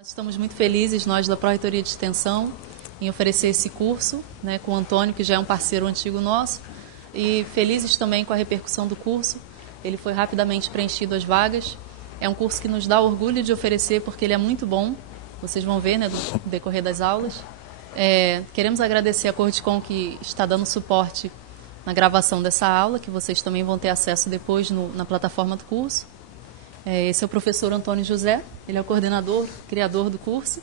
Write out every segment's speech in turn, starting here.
Nós estamos muito felizes, nós da Pró-Reitoria de Extensão, em oferecer esse curso, né, com o Antônio, que já é um parceiro antigo nosso, e felizes também com a repercussão do curso. Ele foi rapidamente preenchido as vagas. É um curso que nos dá orgulho de oferecer, porque ele é muito bom. Vocês vão ver, né, no decorrer das aulas. Queremos agradecer a Cordicom, que está dando suporte na gravação dessa aula, que vocês também vão ter acesso depois na plataforma do curso. Esse é o professor Antônio José, ele é o coordenador, criador do curso.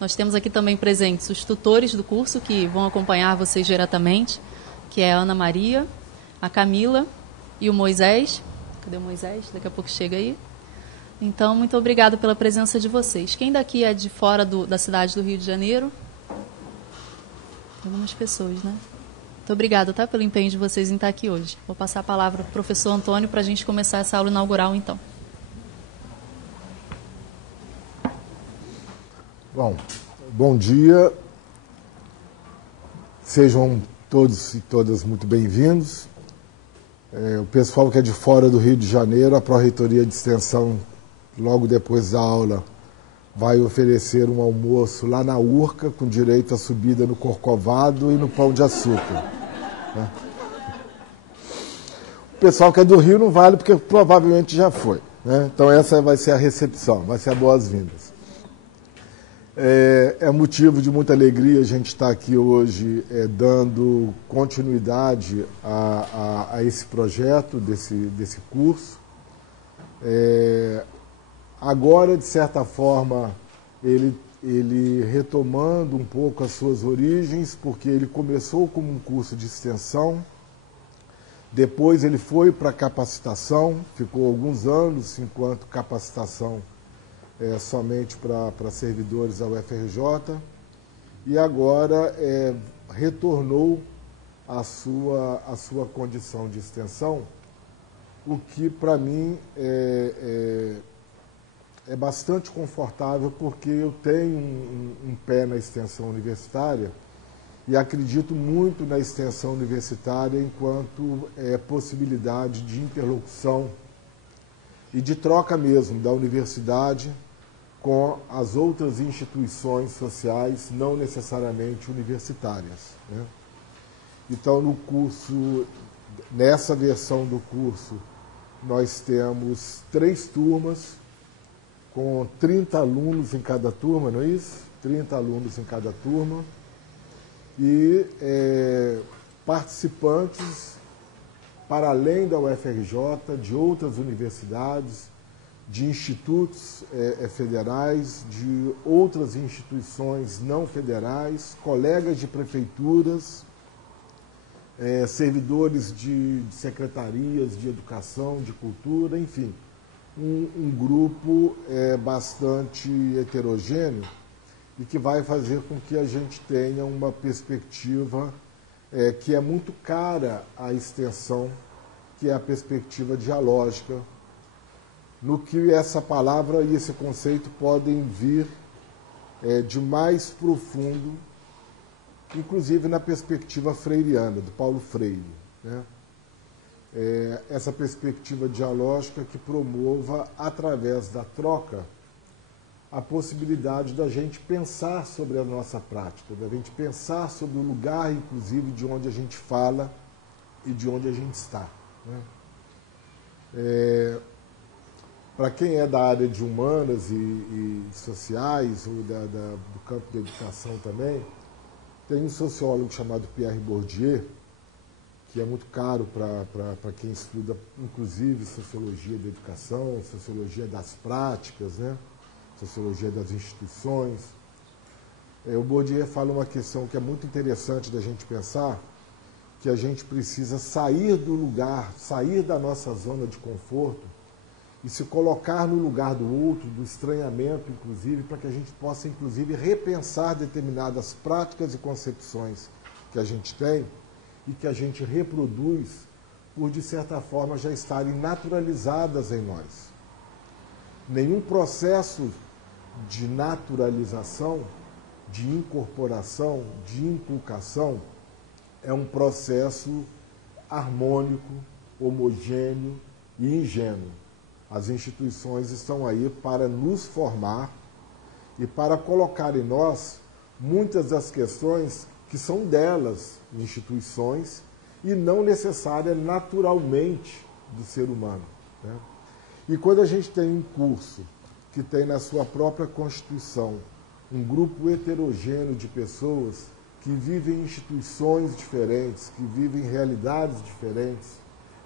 Nós temos aqui também presentes os tutores do curso, que vão acompanhar vocês diretamente, que é a Ana Maria, a Camila e o Moisés. Cadê o Moisés? Daqui a pouco chega aí. Então, muito obrigada pela presença de vocês. Quem daqui é de fora da cidade do Rio de Janeiro? Algumas pessoas, né? Muito obrigada, tá, pelo empenho de vocês em estar aqui hoje. Vou passar a palavra para o professor Antônio para a gente começar essa aula inaugural, então. Bom dia, sejam todos e todas muito bem-vindos. O pessoal que é de fora do Rio de Janeiro, a Pró-Reitoria de Extensão, logo depois da aula, vai oferecer um almoço lá na Urca, com direito à subida no Corcovado e no Pão de Açúcar. O pessoal que é do Rio não vale, porque provavelmente já foi, né? Então essa vai ser a recepção, vai ser a boas-vindas. É motivo de muita alegria a gente estar aqui hoje dando continuidade a esse projeto, desse curso. Agora, de certa forma, ele retomando um pouco as suas origens, porque ele começou como um curso de extensão, depois ele foi para capacitação, ficou alguns anos enquanto capacitação somente para servidores da UFRJ, e agora retornou à sua condição de extensão, o que para mim é bastante confortável, porque eu tenho um pé na extensão universitária e acredito muito na extensão universitária enquanto possibilidade de interlocução e de troca mesmo da universidade com as outras instituições sociais, não necessariamente universitárias, né? Então, no curso, nessa versão do curso, nós temos 3 turmas, com 30 alunos em cada turma, não é isso? 30 alunos em cada turma, e participantes, para além da UFRJ, de outras universidades, de institutos federais, de outras instituições não federais, colegas de prefeituras, servidores de secretarias de educação, de cultura, enfim, um grupo bastante heterogêneo e que vai fazer com que a gente tenha uma perspectiva que é muito cara à extensão, que é a perspectiva dialógica, no que essa palavra e esse conceito podem vir de mais profundo, inclusive na perspectiva freiriana, do Paulo Freire, né? Essa perspectiva dialógica que promova, através da troca, a possibilidade da gente pensar sobre a nossa prática, da gente pensar sobre o lugar, inclusive, de onde a gente fala e de onde a gente está, né? Para quem é da área de humanas e sociais, ou do campo da educação também, tem um sociólogo chamado Pierre Bourdieu, que é muito caro para quem estuda, inclusive, sociologia da educação, sociologia das práticas, né? Sociologia das instituições. O Bourdieu fala uma questão que é muito interessante da gente pensar, que a gente precisa sair do lugar, sair da nossa zona de conforto e se colocar no lugar do outro, do estranhamento, inclusive, para que a gente possa, inclusive, repensar determinadas práticas e concepções que a gente tem e que a gente reproduz por, de certa forma, já estarem naturalizadas em nós. Nenhum processo de naturalização, de incorporação, de inculcação, é um processo harmônico, homogêneo e ingênuo. As instituições estão aí para nos formar e para colocar em nós muitas das questões que são delas, instituições, e não necessárias naturalmente do ser humano, né? E quando a gente tem um curso que tem na sua própria Constituição um grupo heterogêneo de pessoas que vivem em instituições diferentes, que vivem realidades diferentes,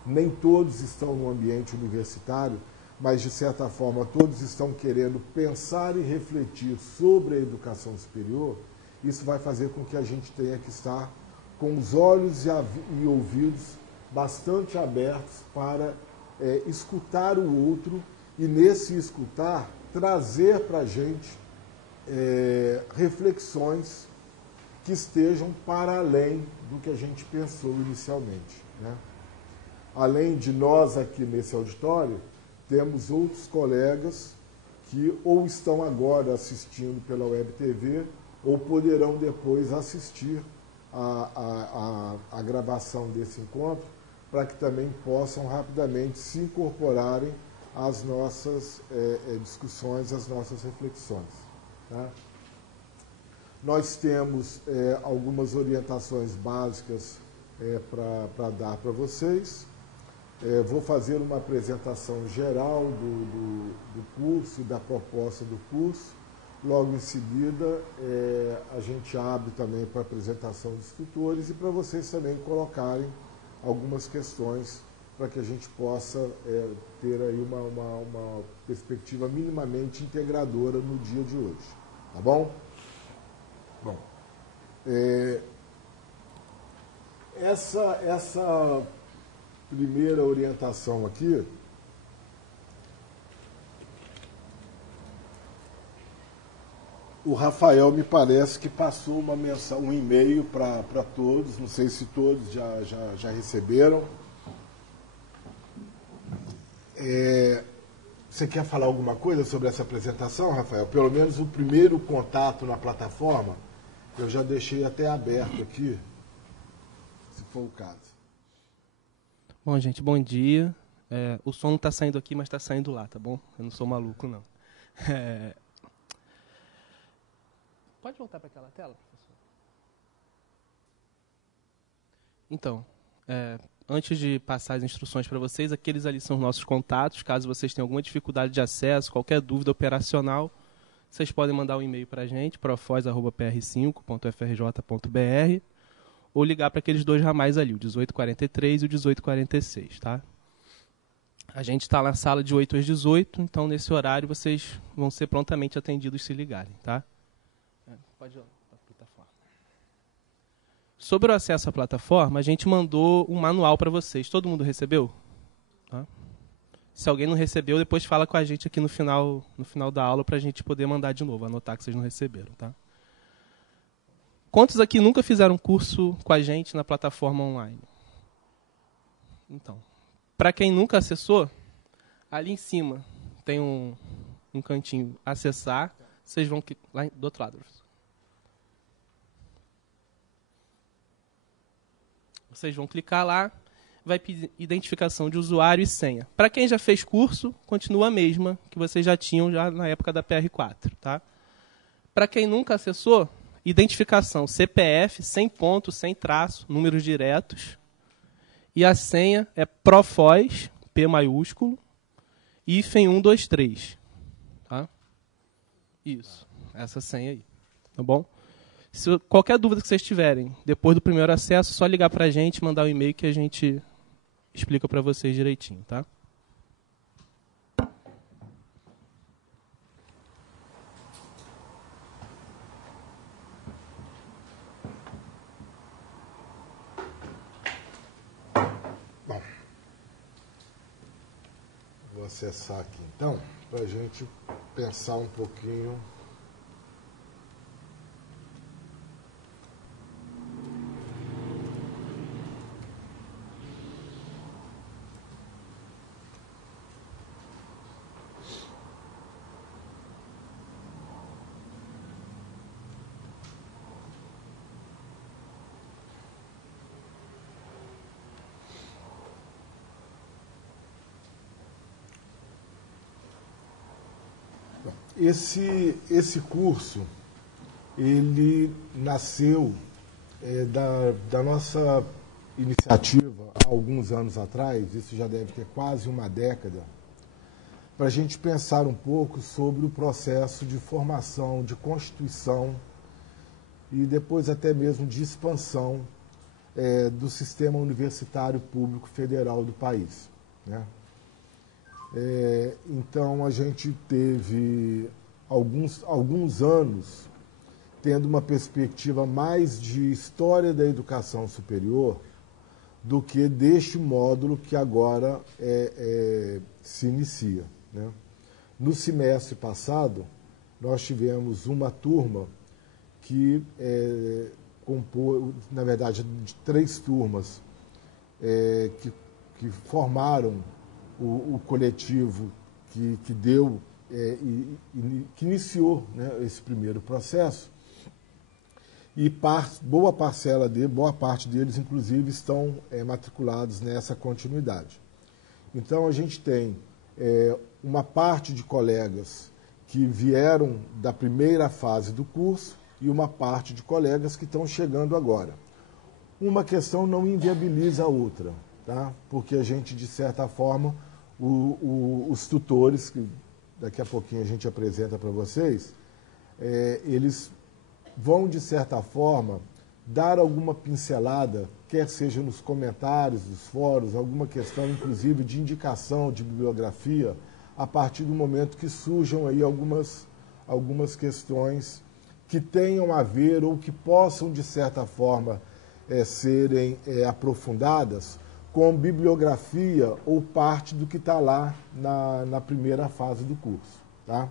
nem todos estão no ambiente universitário, mas de certa forma todos estão querendo pensar e refletir sobre a educação superior, isso vai fazer com que a gente tenha que estar com os olhos e ouvidos bastante abertos para escutar o outro e, nesse escutar, trazer para a gente reflexões que estejam para além do que a gente pensou inicialmente, né? Além de nós aqui nesse auditório, temos outros colegas que ou estão agora assistindo pela Web TV ou poderão depois assistir a gravação desse encontro, para que também possam rapidamente se incorporarem às nossas discussões, às nossas reflexões, tá? Nós temos algumas orientações básicas para dar para vocês. Vou fazer uma apresentação geral do curso, da proposta do curso. Logo em seguida, a gente abre também para a apresentação dos tutores e para vocês também colocarem algumas questões para que a gente possa ter aí uma perspectiva minimamente integradora no dia de hoje. Tá bom? Bom, essa primeira orientação aqui, o Rafael me parece que passou uma mensagem, um e-mail para todos, não sei se todos já receberam. Você quer falar alguma coisa sobre essa apresentação, Rafael? Pelo menos o primeiro contato na plataforma, eu já deixei até aberto aqui, se for o caso. Bom, gente, bom dia. O som não está saindo aqui, mas está saindo lá, tá bom? Eu não sou maluco, não. Pode voltar para aquela tela, professor? Então, antes de passar as instruções para vocês, aqueles ali são os nossos contatos. Caso vocês tenham alguma dificuldade de acesso, qualquer dúvida operacional, vocês podem mandar um e-mail para a gente, profos@pr5.frj.br, ou ligar para aqueles dois ramais ali, o 1843 e o 1846, tá? A gente está na sala de 8 às 18, então nesse horário vocês vão ser prontamente atendidos se ligarem, tá? Pode ir para a plataforma. Sobre o acesso à plataforma, a gente mandou um manual para vocês. Todo mundo recebeu? Tá? Se alguém não recebeu, depois fala com a gente aqui no final da aula para a gente poder mandar de novo, anotar que vocês não receberam, tá? Quantos aqui nunca fizeram curso com a gente na plataforma online? Então, para quem nunca acessou, ali em cima tem um cantinho acessar. Vocês vão lá do outro lado. Vocês vão clicar lá, vai pedir identificação de usuário e senha. Para quem já fez curso, continua a mesma que vocês já tinham já na época da PR4. Tá? Para quem nunca acessou, identificação CPF, sem ponto, sem traço, números diretos. E a senha é PROFOS, P maiúsculo, hífen 123. Tá? Isso, essa senha aí. Tá bom? Se qualquer dúvida que vocês tiverem, depois do primeiro acesso, é só ligar para a gente, mandar um e-mail que a gente explica para vocês direitinho, tá? Bom, vou acessar aqui então, para a gente pensar um pouquinho. esse curso, ele nasceu da nossa iniciativa há alguns anos atrás, isso já deve ter quase uma década, para a gente pensar um pouco sobre o processo de formação, de constituição e depois até mesmo de expansão do sistema universitário público federal do país, né? Então, a gente teve alguns anos tendo uma perspectiva mais de história da educação superior do que deste módulo que agora se inicia, né? No semestre passado, nós tivemos uma turma que compôs, na verdade, de 3 turmas que formaram o coletivo que deu que iniciou, né, esse primeiro processo, e boa parte deles, inclusive, estão matriculados nessa continuidade. Então, a gente tem uma parte de colegas que vieram da primeira fase do curso e uma parte de colegas que estão chegando agora. Uma questão não inviabiliza a outra, tá? Porque a gente, de certa forma, os tutores, que daqui a pouquinho a gente apresenta para vocês, eles vão, de certa forma, dar alguma pincelada, quer seja nos comentários dos fóruns, alguma questão, inclusive, de indicação de bibliografia, a partir do momento que surjam aí algumas questões que tenham a ver ou que possam, de certa forma, serem aprofundadas com bibliografia ou parte do que está lá na primeira fase do curso, tá?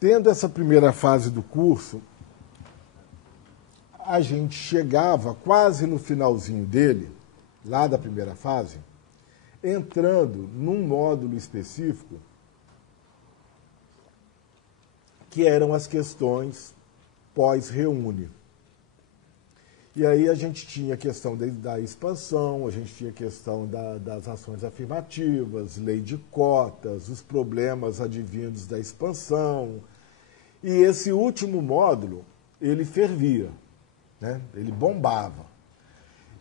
Tendo essa primeira fase do curso, a gente chegava quase no finalzinho dele, lá da primeira fase, entrando num módulo específico, que eram as questões pós-reúne. E aí a gente tinha a questão da expansão, a gente tinha a questão das ações afirmativas, lei de cotas, os problemas advindos da expansão. E esse último módulo, ele fervia, né? Ele bombava.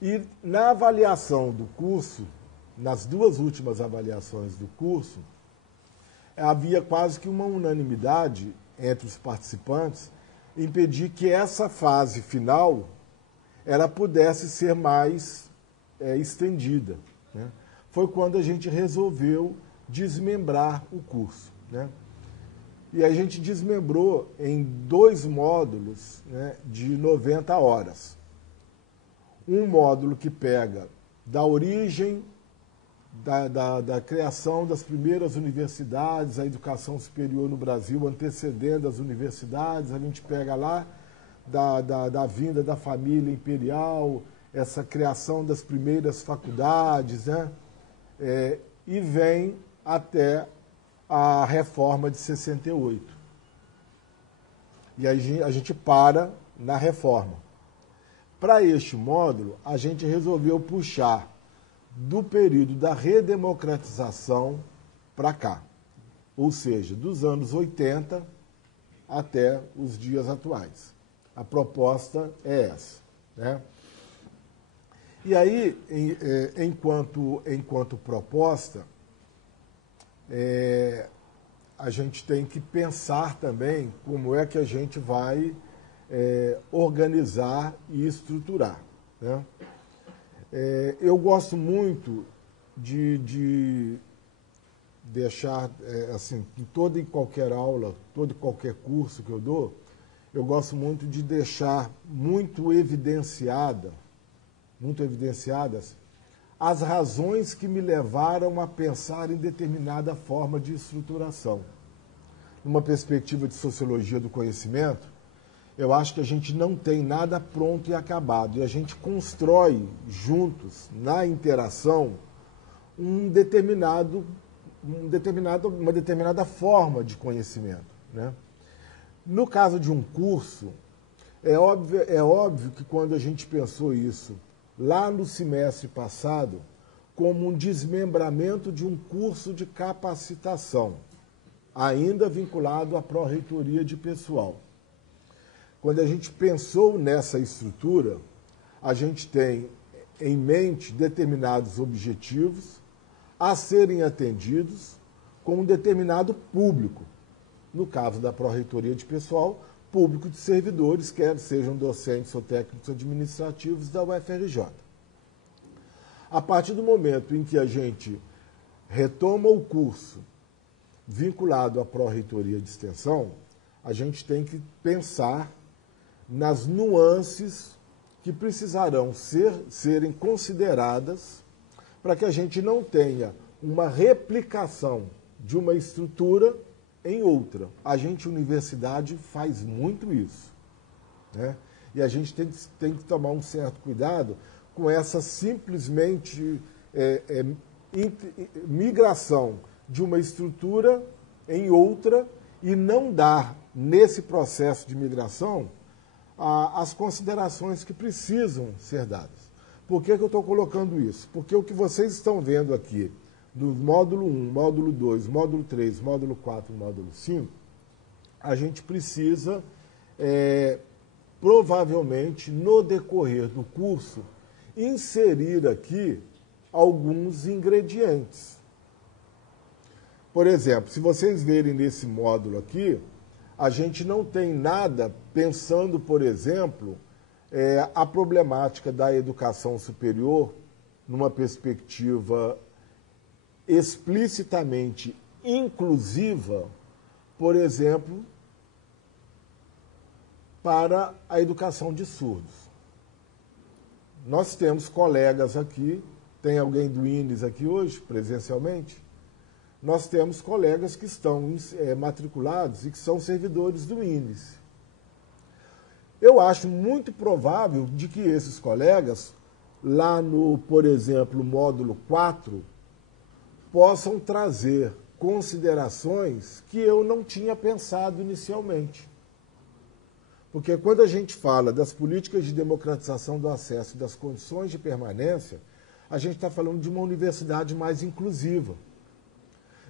E na avaliação do curso, nas 2 últimas avaliações do curso, havia quase que uma unanimidade entre os participantes em pedir que essa fase final ela pudesse ser mais estendida, né? Foi quando a gente resolveu desmembrar o curso, né? E a gente desmembrou em 2 módulos, né, de 90 horas. Um módulo que pega da origem da criação das primeiras universidades, a educação superior no Brasil, antecedendo as universidades, a gente pega lá da vinda da família imperial, essa criação das primeiras faculdades, né? E vem até a reforma de 68. E aí a gente para na reforma. Para este módulo, a gente resolveu puxar do período da redemocratização para cá, ou seja, dos anos 80 até os dias atuais. A proposta é essa, né? E aí, enquanto proposta, a gente tem que pensar também como é que a gente vai organizar e estruturar, né? Eu gosto muito de deixar, assim, em toda e qualquer aula, todo e qualquer curso que eu dou, eu gosto muito de deixar muito evidenciadas as razões que me levaram a pensar em determinada forma de estruturação. Numa perspectiva de sociologia do conhecimento, eu acho que a gente não tem nada pronto e acabado, e a gente constrói juntos, na interação, uma determinada forma de conhecimento, né? No caso de um curso, é óbvio que quando a gente pensou isso lá no semestre passado, como um desmembramento de um curso de capacitação, ainda vinculado à pró-reitoria de pessoal. Quando a gente pensou nessa estrutura, a gente tem em mente determinados objetivos a serem atendidos com um determinado público. No caso da pró-reitoria de pessoal, público de servidores, quer sejam docentes ou técnicos administrativos da UFRJ. A partir do momento em que a gente retoma o curso vinculado à pró-reitoria de extensão, a gente tem que pensar nas nuances que precisarão serem consideradas para que a gente não tenha uma replicação de uma estrutura em outra. A gente, universidade, faz muito isso, né? E a gente tem que tomar um certo cuidado com essa simplesmente migração de uma estrutura em outra e não dar, nesse processo de migração, as considerações que precisam ser dadas. Por que eu estou colocando isso? Porque o que vocês estão vendo aqui, do módulo 1, módulo 2, módulo 3, módulo 4 e módulo 5, a gente precisa, provavelmente, no decorrer do curso, inserir aqui alguns ingredientes. Por exemplo, se vocês verem nesse módulo aqui, a gente não tem nada pensando, por exemplo, a problemática da educação superior numa perspectiva explicitamente inclusiva, por exemplo, para a educação de surdos. Nós temos colegas aqui, tem alguém do INES aqui hoje, presencialmente? Nós temos colegas que estão matriculados e que são servidores do INES. Eu acho muito provável de que esses colegas, lá no, por exemplo, módulo 4, possam trazer considerações que eu não tinha pensado inicialmente. Porque quando a gente fala das políticas de democratização do acesso e das condições de permanência, a gente está falando de uma universidade mais inclusiva.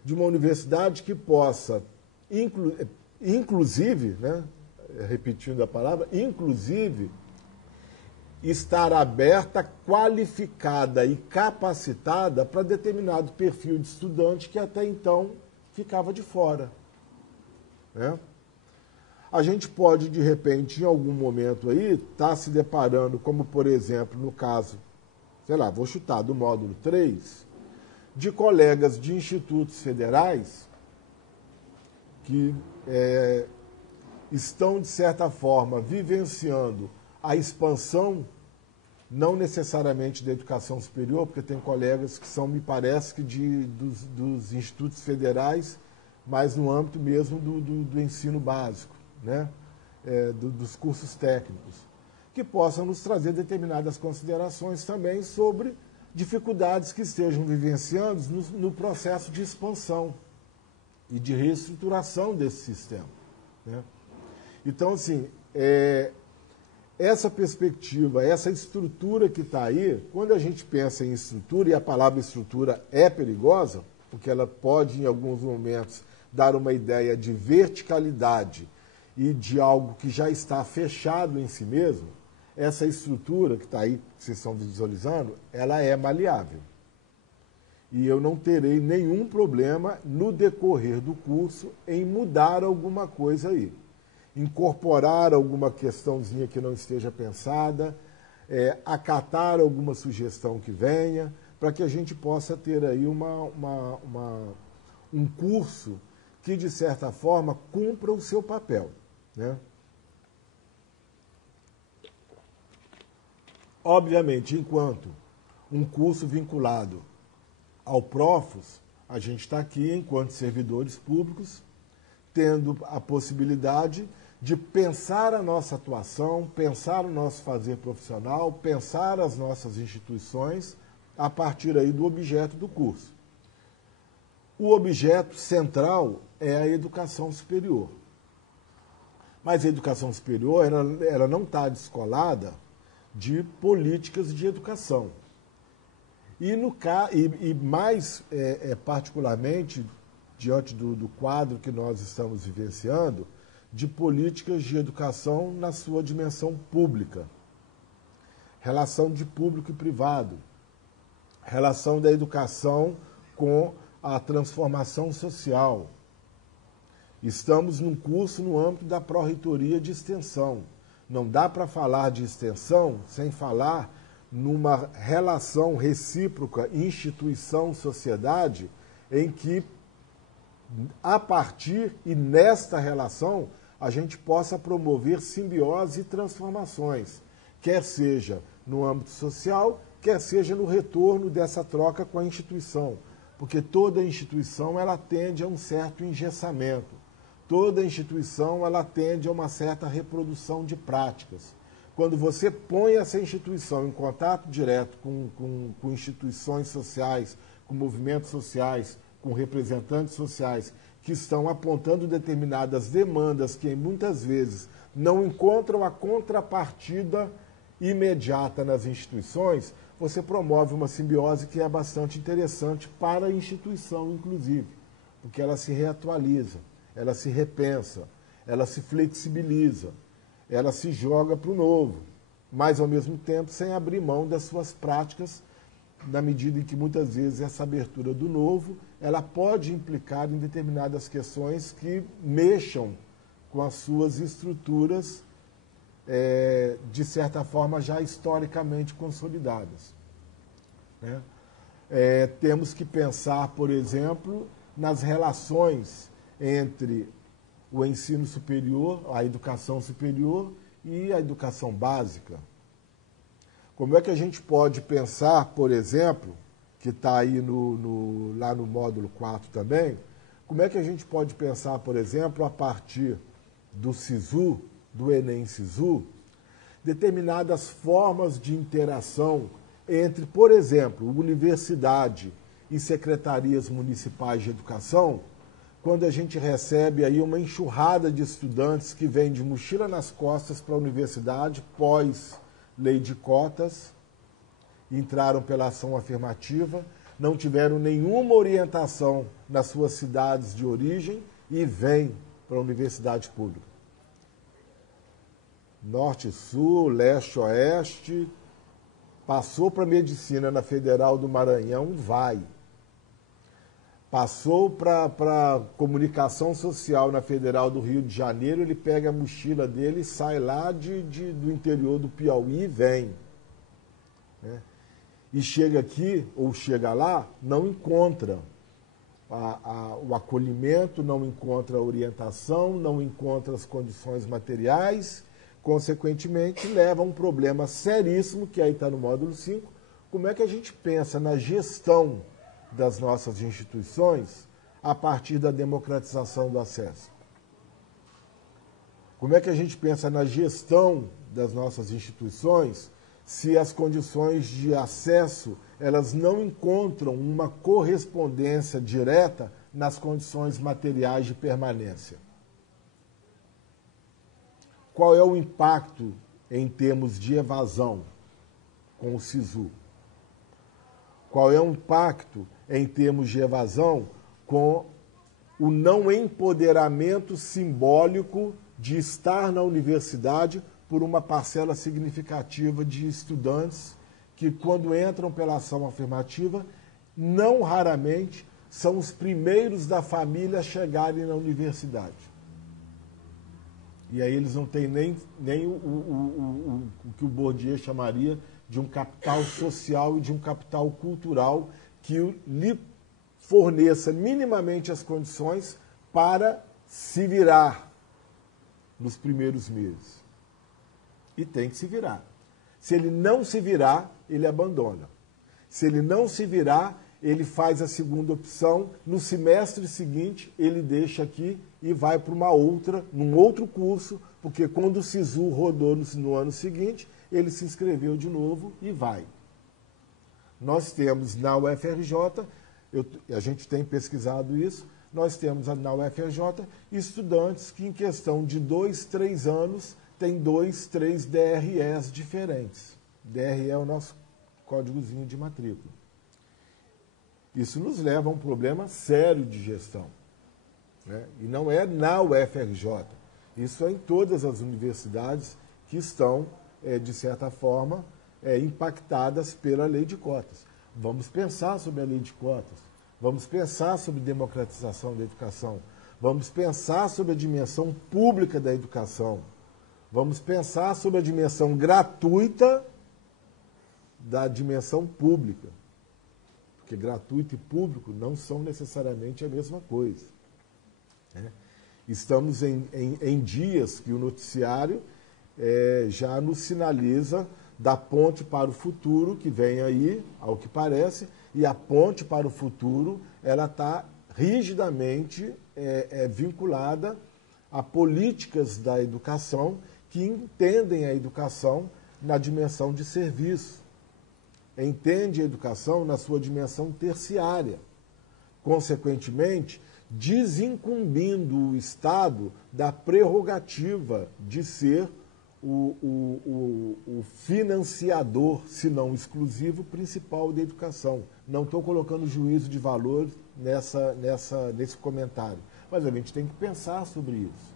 De uma universidade que possa, inclusive, né, repetindo a palavra, inclusive, estar aberta, qualificada e capacitada para determinado perfil de estudante que até então ficava de fora, né? A gente pode, de repente, em algum momento aí, estar se deparando, como, por exemplo, no caso, sei lá, vou chutar, do módulo 3, de colegas de institutos federais que estão, de certa forma, vivenciando a expansão, não necessariamente da educação superior, porque tem colegas que são, me parece, que dos institutos federais, mas no âmbito mesmo do ensino básico, né? Dos cursos técnicos, que possam nos trazer determinadas considerações também sobre dificuldades que estejam vivenciando no processo de expansão e de reestruturação desse sistema, né? Então, assim, essa perspectiva, essa estrutura que está aí, quando a gente pensa em estrutura, e a palavra estrutura é perigosa, porque ela pode, em alguns momentos, dar uma ideia de verticalidade e de algo que já está fechado em si mesmo, essa estrutura que está aí, que vocês estão visualizando, ela é maleável. E eu não terei nenhum problema no decorrer do curso em mudar alguma coisa aí. Incorporar alguma questãozinha que não esteja pensada, acatar alguma sugestão que venha, para que a gente possa ter aí um curso que, de certa forma, cumpra o seu papel, né? Obviamente, enquanto um curso vinculado ao Profus, a gente está aqui, enquanto servidores públicos, tendo a possibilidade de pensar a nossa atuação, pensar o nosso fazer profissional, pensar as nossas instituições a partir aí do objeto do curso. O objeto central é a educação superior. Mas a educação superior ela não está descolada de políticas de educação. E mais particularmente, diante do quadro que nós estamos vivenciando, de políticas de educação na sua dimensão pública. Relação de público e privado. Relação da educação com a transformação social. Estamos num curso no âmbito da Pró-Reitoria de Extensão. Não dá para falar de extensão sem falar numa relação recíproca instituição-sociedade em que, a partir e nesta relação, a gente possa promover simbiose e transformações, quer seja no âmbito social, quer seja no retorno dessa troca com a instituição, porque toda instituição ela tende a um certo engessamento, toda instituição ela tende a uma certa reprodução de práticas. Quando você põe essa instituição em contato direto com instituições sociais, com movimentos sociais, com representantes sociais, que estão apontando determinadas demandas que muitas vezes não encontram a contrapartida imediata nas instituições, você promove uma simbiose que é bastante interessante para a instituição, inclusive, porque ela se reatualiza, ela se repensa, ela se flexibiliza, ela se joga para o novo, mas ao mesmo tempo sem abrir mão das suas práticas, na medida em que muitas vezes essa abertura do novo, ela pode implicar em determinadas questões que mexam com as suas estruturas, de certa forma, já historicamente consolidadas. Né? Temos que pensar, por exemplo, nas relações entre o ensino superior, a educação superior e a educação básica. Como é que a gente pode pensar, por exemplo, que está aí lá no módulo 4 também, como é que a gente pode pensar, por exemplo, a partir do SISU, do Enem-SISU, determinadas formas de interação entre, por exemplo, universidade e secretarias municipais de educação, quando a gente recebe aí uma enxurrada de estudantes que vêm de mochila nas costas para a universidade, pós lei de cotas, entraram pela ação afirmativa, não tiveram nenhuma orientação nas suas cidades de origem e vêm para a universidade pública. Norte, Sul, Leste, Oeste, passou para a medicina na Federal do Maranhão, vai. Passou para comunicação social na Federal do Rio de Janeiro, ele pega a mochila dele e sai lá do interior do Piauí e vem. Né? E chega aqui, ou chega lá, não encontra o acolhimento, não encontra a orientação, não encontra as condições materiais, consequentemente leva a um problema seríssimo, que aí está no módulo 5, como é que a gente pensa na gestão das nossas instituições a partir da democratização do acesso? Como é que a gente pensa na gestão das nossas instituições se as condições de acesso elas não encontram uma correspondência direta nas condições materiais de permanência? Qual é o impacto em termos de evasão com o SISU? Qual é o impacto em termos de evasão com o não empoderamento simbólico de estar na universidade por uma parcela significativa de estudantes que, quando entram pela ação afirmativa, não raramente são os primeiros da família a chegarem na universidade. E aí eles não têm nem o que o Bourdieu chamaria de um capital social e de um capital cultural que lhe forneça minimamente as condições para se virar nos primeiros meses. E tem que se virar. Se ele não se virar, ele abandona. Se ele não se virar, ele faz a segunda opção. No semestre seguinte, ele deixa aqui e vai para num outro curso, porque quando o SISU rodou no ano seguinte, ele se inscreveu de novo e vai. Nós temos na UFRJ, a gente tem pesquisado isso, nós temos na UFRJ estudantes que em questão de 2, 3 anos têm 2, 3 DREs diferentes. DRE é o nosso códigozinho de matrícula. Isso nos leva a um problema sério de gestão, né? E não é na UFRJ, isso é em todas as universidades que estão, de certa forma, impactadas pela lei de cotas. Vamos pensar sobre a lei de cotas, vamos pensar sobre democratização da educação, vamos pensar sobre a dimensão pública da educação, vamos pensar sobre a dimensão gratuita da dimensão pública. Porque gratuito e público não são necessariamente a mesma coisa, né? Estamos em dias que o noticiário já nos sinaliza da ponte para o futuro que vem aí, ao que parece, e a ponte para o futuro ela está rigidamente vinculada a políticas da educação que entendem a educação na dimensão de serviço. Entende a educação na sua dimensão terciária, consequentemente, desincumbindo o Estado da prerrogativa de ser o financiador, se não exclusivo, principal da educação. Não estou colocando juízo de valor nesse comentário, mas a gente tem que pensar sobre isso.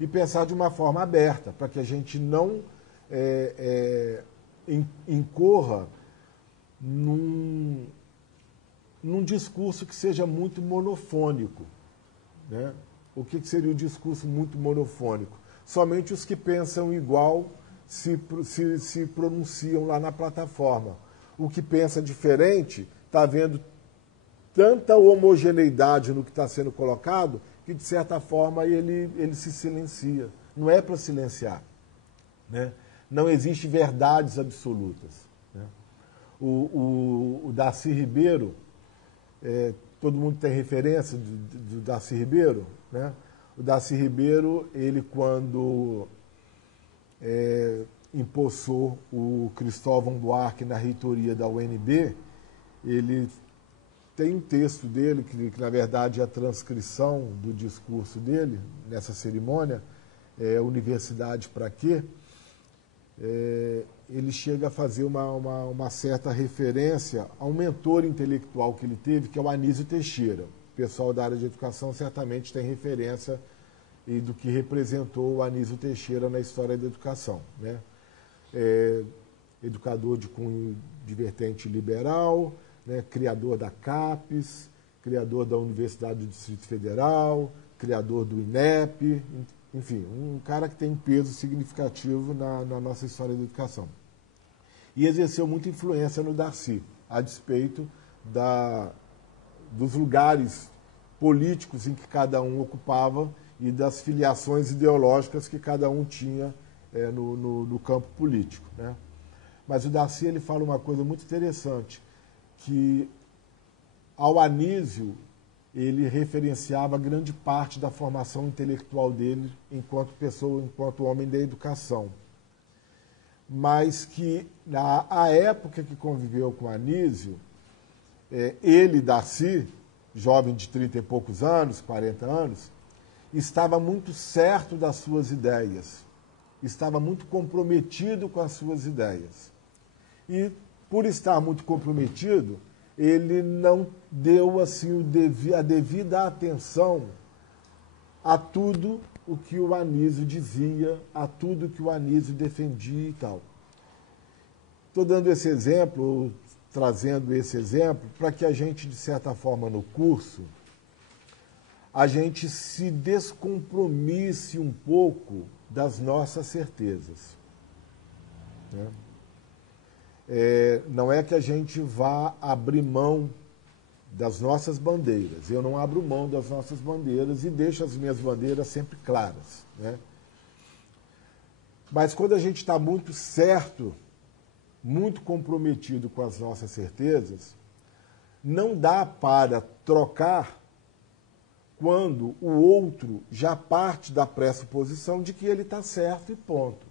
E pensar de uma forma aberta, para que a gente não incorra num discurso que seja muito monofônico, né? O que seria o discurso muito monofônico? Somente os que pensam igual se pronunciam lá na plataforma. O que pensa diferente está vendo tanta homogeneidade no que está sendo colocado que, de certa forma, ele se silencia. Não é para silenciar, né? Não existe verdades absolutas, né? O Darcy Ribeiro, todo mundo tem referência do Darcy Ribeiro, né? O Darcy Ribeiro, ele quando empossou o Cristóvão Buarque na reitoria da UNB, ele tem um texto dele, que na verdade é a transcrição do discurso dele, nessa cerimônia, Universidade para quê? Ele chega a fazer uma certa referência a um mentor intelectual que ele teve, que é o Anísio Teixeira. O pessoal da área de educação certamente tem referência do que representou o Anísio Teixeira na história da educação, né? Educador de cunho de vertente liberal, né? Criador da CAPES, criador da Universidade do Distrito Federal, criador do INEP, enfim, um cara que tem um peso significativo na nossa história da educação. E exerceu muita influência no Darcy, a despeito dos lugares políticos em que cada um ocupava e das filiações ideológicas que cada um tinha no campo político, né? Mas o Darcy, ele fala uma coisa muito interessante, que ao Anísio ele referenciava grande parte da formação intelectual dele enquanto pessoa, enquanto homem da educação. Mas que, na época que conviveu com Anísio, ele, Darcy, jovem de 30 e poucos anos, 40 anos, estava muito certo das suas ideias, estava muito comprometido com as suas ideias. E, por estar muito comprometido, ele não deu assim, a devida atenção a tudo o que o Anísio dizia, a tudo que o Anísio defendia e tal. Estou dando esse exemplo, trazendo esse exemplo, para que a gente, de certa forma, no curso, a gente se descompromisse um pouco das nossas certezas, né? Não é que a gente vá abrir mão das nossas bandeiras. Eu não abro mão das nossas bandeiras e deixo as minhas bandeiras sempre claras, né? Mas quando a gente está muito certo, muito comprometido com as nossas certezas, não dá para trocar quando o outro já parte da pressuposição de que ele está certo e ponto.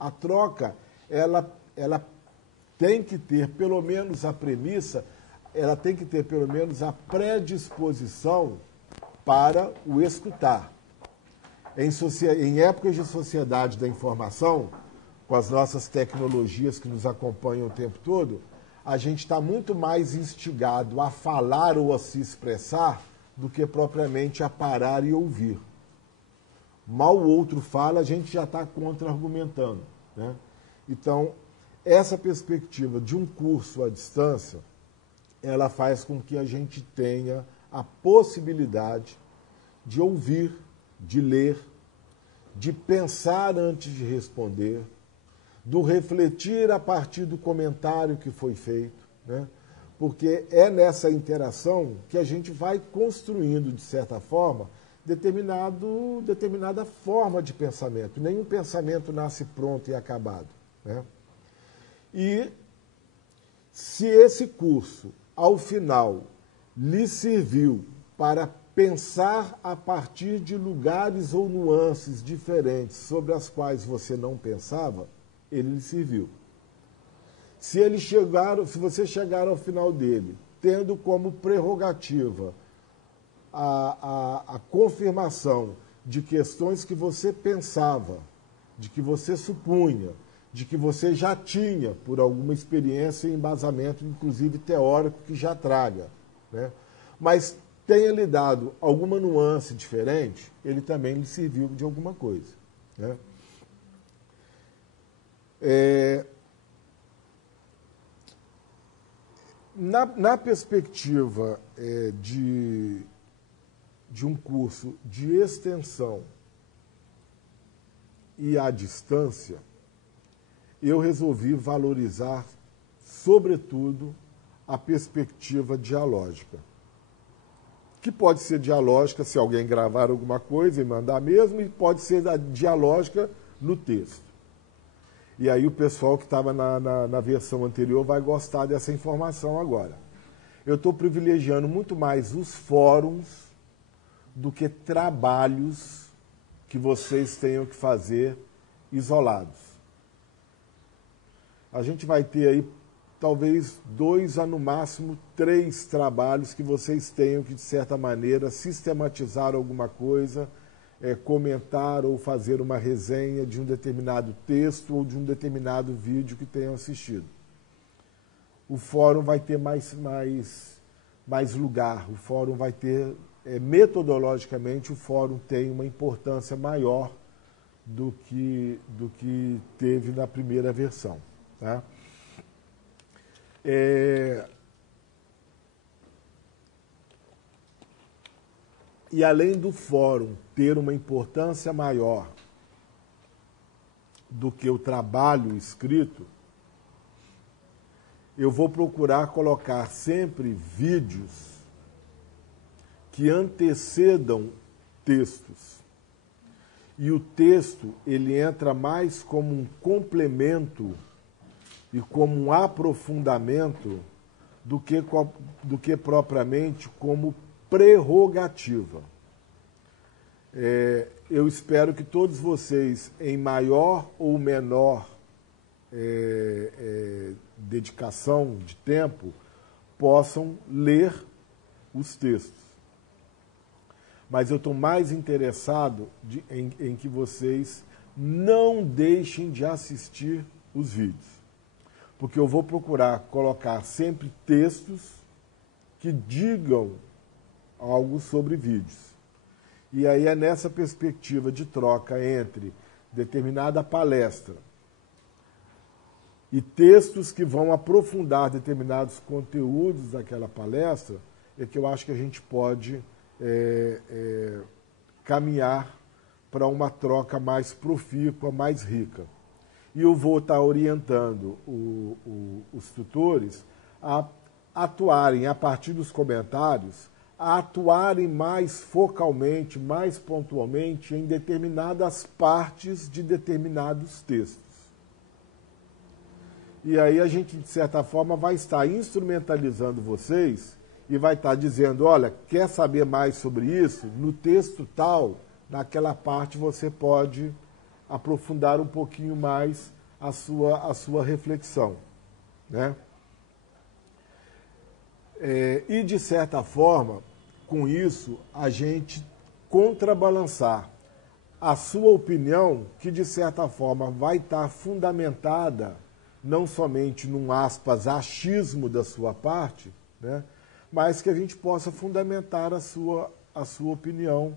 A troca, ela tem que ter pelo menos a premissa, ela tem que ter pelo menos a predisposição para o escutar. Em épocas de sociedade da informação, com as nossas tecnologias que nos acompanham o tempo todo, a gente está muito mais instigado a falar ou a se expressar do que propriamente a parar e ouvir. Mal o outro fala, a gente já está contra-argumentando, né? Então, essa perspectiva de um curso à distância, ela faz com que a gente tenha a possibilidade de ouvir, de ler, de pensar antes de responder, do refletir a partir do comentário que foi feito, né? Porque é nessa interação que a gente vai construindo, de certa forma, determinada forma de pensamento. Nenhum pensamento nasce pronto e acabado, né? E se esse curso, ao final, lhe serviu para pensar a partir de lugares ou nuances diferentes sobre as quais você não pensava, ele lhe serviu. Se você chegar ao final dele, tendo como prerrogativa a confirmação de questões que você pensava, de que você supunha, de que você já tinha por alguma experiência e embasamento, inclusive teórico, que já traga, né? Mas tenha lhe dado alguma nuance diferente, ele também lhe serviu de alguma coisa, né? Na perspectiva de um curso de extensão e à distância, eu resolvi valorizar, sobretudo, a perspectiva dialógica. Que pode ser dialógica se alguém gravar alguma coisa e mandar mesmo, e pode ser a dialógica no texto. E aí o pessoal que estava na versão anterior vai gostar dessa informação agora. Eu estou privilegiando muito mais os fóruns do que trabalhos que vocês tenham que fazer isolados. A gente vai ter aí talvez 2 a no máximo 3 trabalhos que vocês tenham que, de certa maneira, sistematizar alguma coisa, comentar ou fazer uma resenha de um determinado texto ou de um determinado vídeo que tenham assistido. O fórum vai ter mais lugar, o fórum vai ter, metodologicamente, o fórum tem uma importância maior do que teve na primeira versão, tá? E além do fórum ter uma importância maior do que o trabalho escrito, eu vou procurar colocar sempre vídeos que antecedam textos. E o texto, ele entra mais como um complemento e como um aprofundamento do que propriamente como prerrogativa. Eu espero que todos vocês, em maior ou menor dedicação de tempo, possam ler os textos. Mas eu estou mais interessado em que vocês não deixem de assistir os vídeos. Porque eu vou procurar colocar sempre textos que digam algo sobre vídeos. E aí é nessa perspectiva de troca entre determinada palestra e textos que vão aprofundar determinados conteúdos daquela palestra, é que eu acho que a gente pode caminhar para uma troca mais profícua, mais rica. E eu vou estar orientando os tutores a atuarem, a partir dos comentários, a atuarem mais focalmente, mais pontualmente em determinadas partes de determinados textos. E aí a gente, de certa forma, vai estar instrumentalizando vocês e vai estar dizendo, olha, quer saber mais sobre isso? No texto tal, naquela parte você pode aprofundar um pouquinho mais a sua reflexão, né? E, de certa forma, com isso, a gente contrabalançar a sua opinião, que, de certa forma, vai estar fundamentada não somente num aspas achismo da sua parte, né, mas que a gente possa fundamentar a sua opinião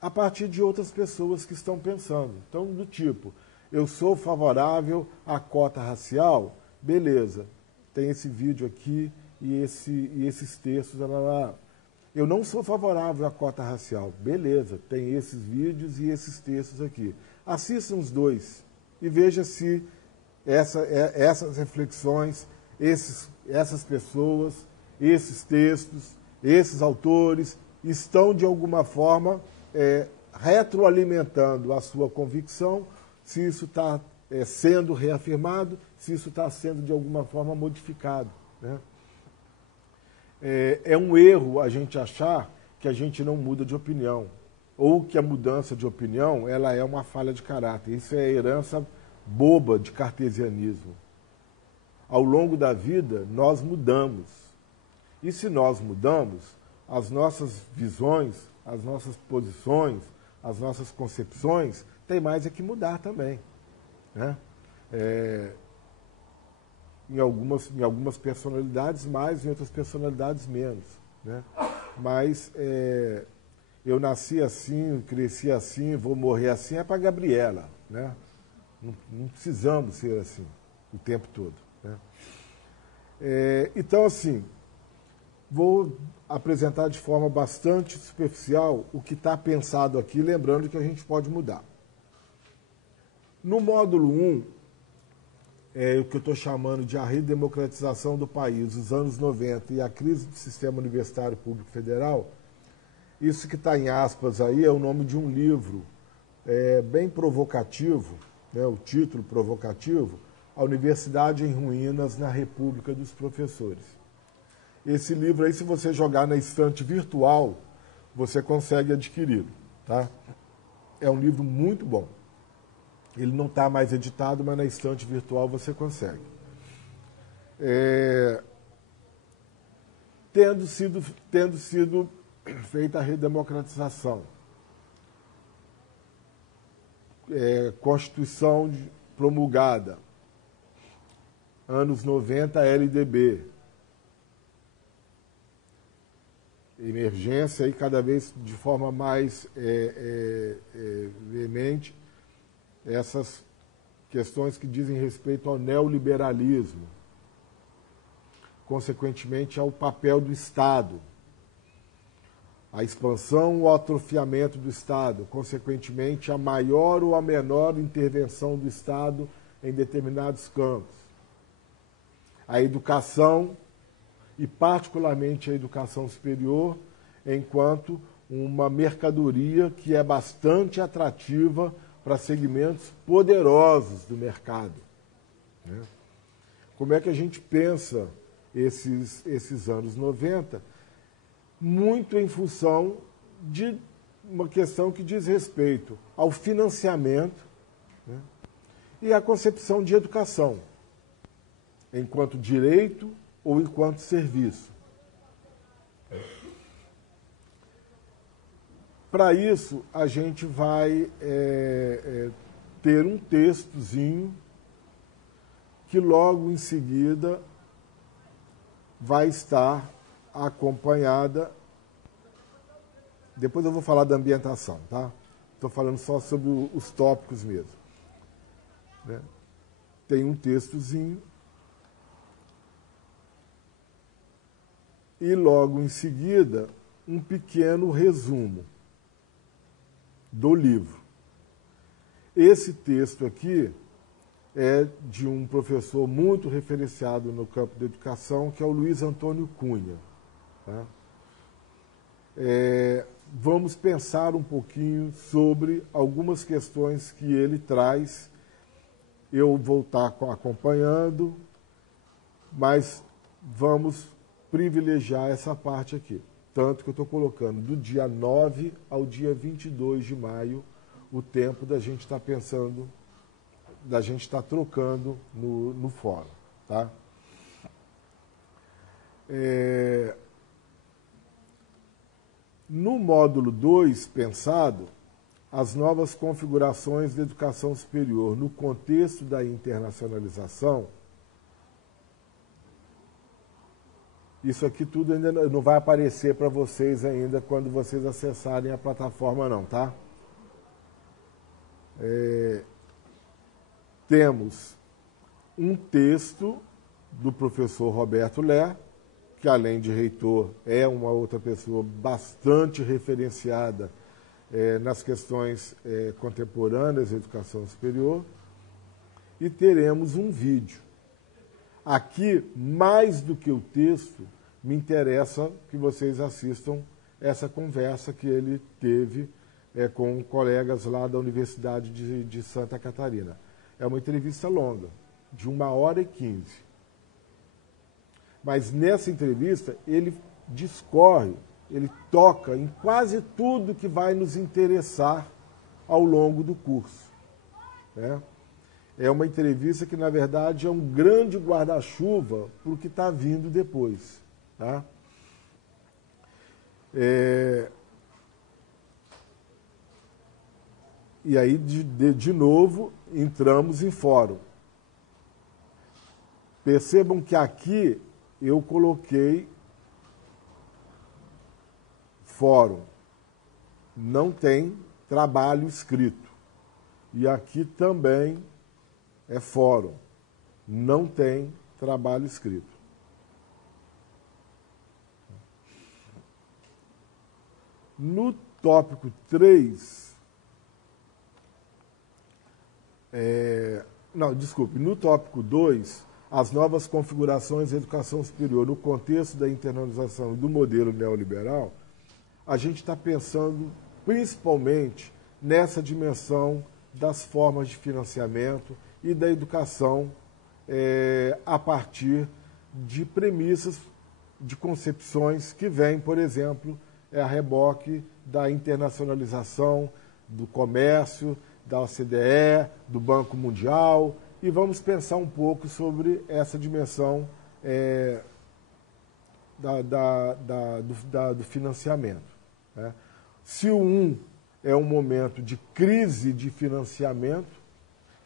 a partir de outras pessoas que estão pensando. Então, do tipo, eu sou favorável à cota racial, beleza, tem esse vídeo aqui e esses textos, lá. Eu não sou favorável à cota racial, beleza, tem esses vídeos e esses textos aqui. Assistam os dois e veja se essas reflexões, essas pessoas, esses textos, esses autores estão de alguma forma retroalimentando a sua convicção, se isso está sendo reafirmado, se isso está sendo de alguma forma modificado, né? É um erro a gente achar que a gente não muda de opinião, ou que a mudança de opinião ela é uma falha de caráter. Isso é herança boba de cartesianismo. Ao longo da vida, nós mudamos. E se nós mudamos, as nossas visões, as nossas posições, as nossas concepções, tem mais é que mudar também, né? Em algumas personalidades mais, em outras personalidades menos, né? Mas eu nasci assim, cresci assim, vou morrer assim, é para Gabriela, né? Não precisamos ser assim o tempo todo, né? Então, assim, vou apresentar de forma bastante superficial o que está pensado aqui, lembrando que a gente pode mudar. No módulo 1, o que eu estou chamando de a redemocratização do país, os anos 90 e a crise do sistema universitário público federal, isso que está em aspas aí é o nome de um livro bem provocativo, né, o título provocativo, A Universidade em Ruínas na República dos Professores. Esse livro aí, se você jogar na estante virtual, você consegue adquiri-lo, tá? É um livro muito bom. Ele não está mais editado, mas na estante virtual você consegue. Tendo sido feita a redemocratização, Constituição promulgada, anos 90, LDB, emergência e cada vez de forma mais veemente, essas questões que dizem respeito ao neoliberalismo, consequentemente ao papel do Estado, a expansão ou atrofiamento do Estado, consequentemente a maior ou a menor intervenção do Estado em determinados campos, a educação e particularmente a educação superior enquanto uma mercadoria que é bastante atrativa para segmentos poderosos do mercado, né? Como é que a gente pensa esses anos 90? Muito em função de uma questão que diz respeito ao financiamento, né, e à concepção de educação, enquanto direito ou enquanto serviço. Para isso, a gente vai ter um textozinho que logo em seguida vai estar acompanhada. Depois eu vou falar da ambientação, tá? Estou falando só sobre os tópicos mesmo, né? Tem um textozinho e logo em seguida um pequeno resumo do livro. Esse texto aqui é de um professor muito referenciado no campo da educação, que é o Luiz Antônio Cunha, tá? Vamos pensar um pouquinho sobre algumas questões que ele traz. Eu vou estar acompanhando, mas vamos privilegiar essa parte aqui. Tanto que eu estou colocando do dia 9 ao dia 22 de maio o tempo da gente estar pensando, da gente estar trocando no fórum, tá? No módulo 2 pensado, as novas configurações da educação superior no contexto da internacionalização. Isso aqui tudo ainda não vai aparecer para vocês ainda quando vocês acessarem a plataforma não, tá? Temos um texto do professor Roberto Lé, que além de reitor é uma outra pessoa bastante referenciada nas questões contemporâneas da educação superior, e teremos um vídeo. Aqui, mais do que o texto, me interessa que vocês assistam essa conversa que ele teve com colegas lá da Universidade de Santa Catarina. É uma entrevista longa, de 1h15. Mas nessa entrevista, ele discorre, ele toca em quase tudo que vai nos interessar ao longo do curso, né? É uma entrevista que, na verdade, é um grande guarda-chuva para o que está vindo depois. Tá? E aí, de novo, entramos em fórum. Percebam que aqui eu coloquei fórum. Não tem trabalho escrito. E aqui também é fórum. Não tem trabalho escrito. No tópico 3, no tópico 2, as novas configurações da educação superior no contexto da internalização do modelo neoliberal, a gente está pensando principalmente nessa dimensão das formas de financiamento e da educação a partir de premissas, de concepções que vêm, por exemplo, a reboque da internacionalização, do comércio, da OCDE, do Banco Mundial, e vamos pensar um pouco sobre essa dimensão do financiamento, né? Se o 1 é um momento de crise de financiamento,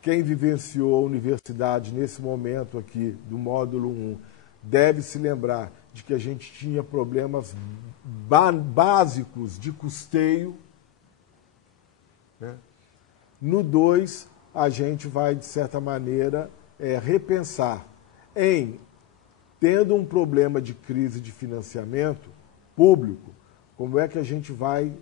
quem vivenciou a universidade nesse momento aqui, do módulo 1, deve se lembrar de que a gente tinha problemas básicos de custeio, né? No 2, a gente vai, de certa maneira, repensar em, tendo um problema de crise de financiamento público, como é que a gente vai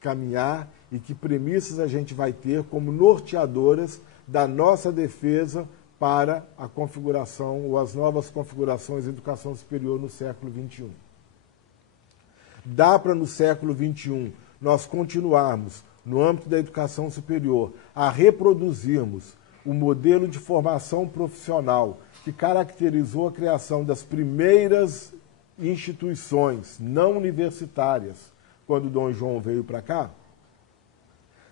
caminhar e que premissas a gente vai ter como norteadoras da nossa defesa para a configuração ou as novas configurações da educação superior no século XXI. Dá para, no século XXI, nós continuarmos, no âmbito da educação superior, a reproduzirmos o modelo de formação profissional que caracterizou a criação das primeiras instituições não universitárias quando Dom João veio para cá?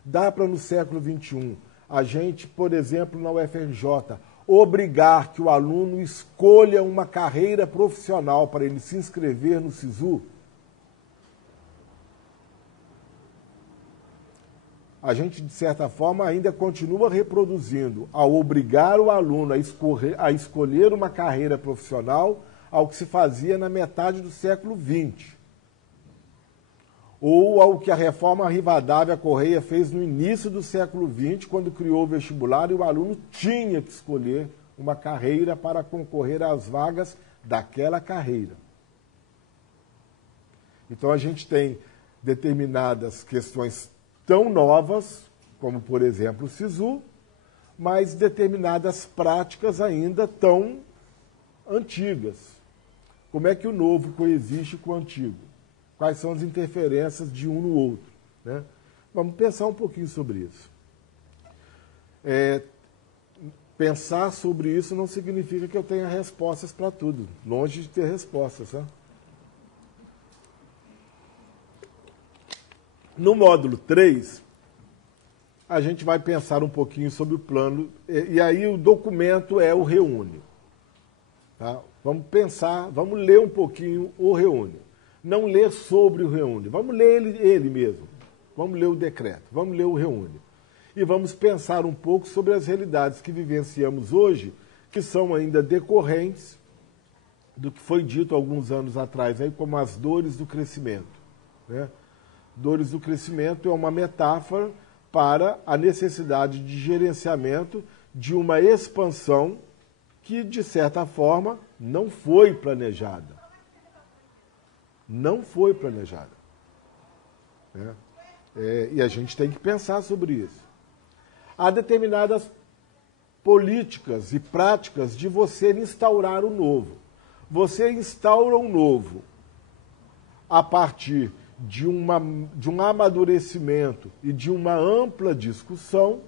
Dá para, no século XXI, a gente, por exemplo, na UFRJ, obrigar que o aluno escolha uma carreira profissional para ele se inscrever no SISU? A gente, de certa forma, ainda continua reproduzindo, ao obrigar o aluno a escolher uma carreira profissional, ao que se fazia na metade do século XX. Ou ao que a reforma Rivadavia Correia fez no início do século XX, quando criou o vestibular e o aluno tinha que escolher uma carreira para concorrer às vagas daquela carreira. Então a gente tem determinadas questões tão novas, como, por exemplo, o SISU, mas determinadas práticas ainda tão antigas. Como é que o novo coexiste com o antigo? Quais são as interferências de um no outro, né? Vamos pensar um pouquinho sobre isso. Pensar sobre isso não significa que eu tenha respostas para tudo. Longe de ter respostas, né? No módulo 3, a gente vai pensar um pouquinho sobre o plano, e aí o documento é o Reúne. Tá? Vamos pensar, vamos ler um pouquinho o Reúne. Não ler sobre o Reúne, vamos ler ele mesmo. Vamos ler o decreto, vamos ler o reúne. E vamos pensar um pouco sobre as realidades que vivenciamos hoje, que são ainda decorrentes do que foi dito alguns anos atrás, aí, como as dores do crescimento. Né? Dores do crescimento é uma metáfora para a necessidade de gerenciamento de uma expansão que, de certa forma, não foi planejada. Não foi planejada. Né? E a gente tem que pensar sobre isso. Há determinadas políticas e práticas de você instaurar o novo. Você instaura o novo a partir de um amadurecimento e de uma ampla discussão,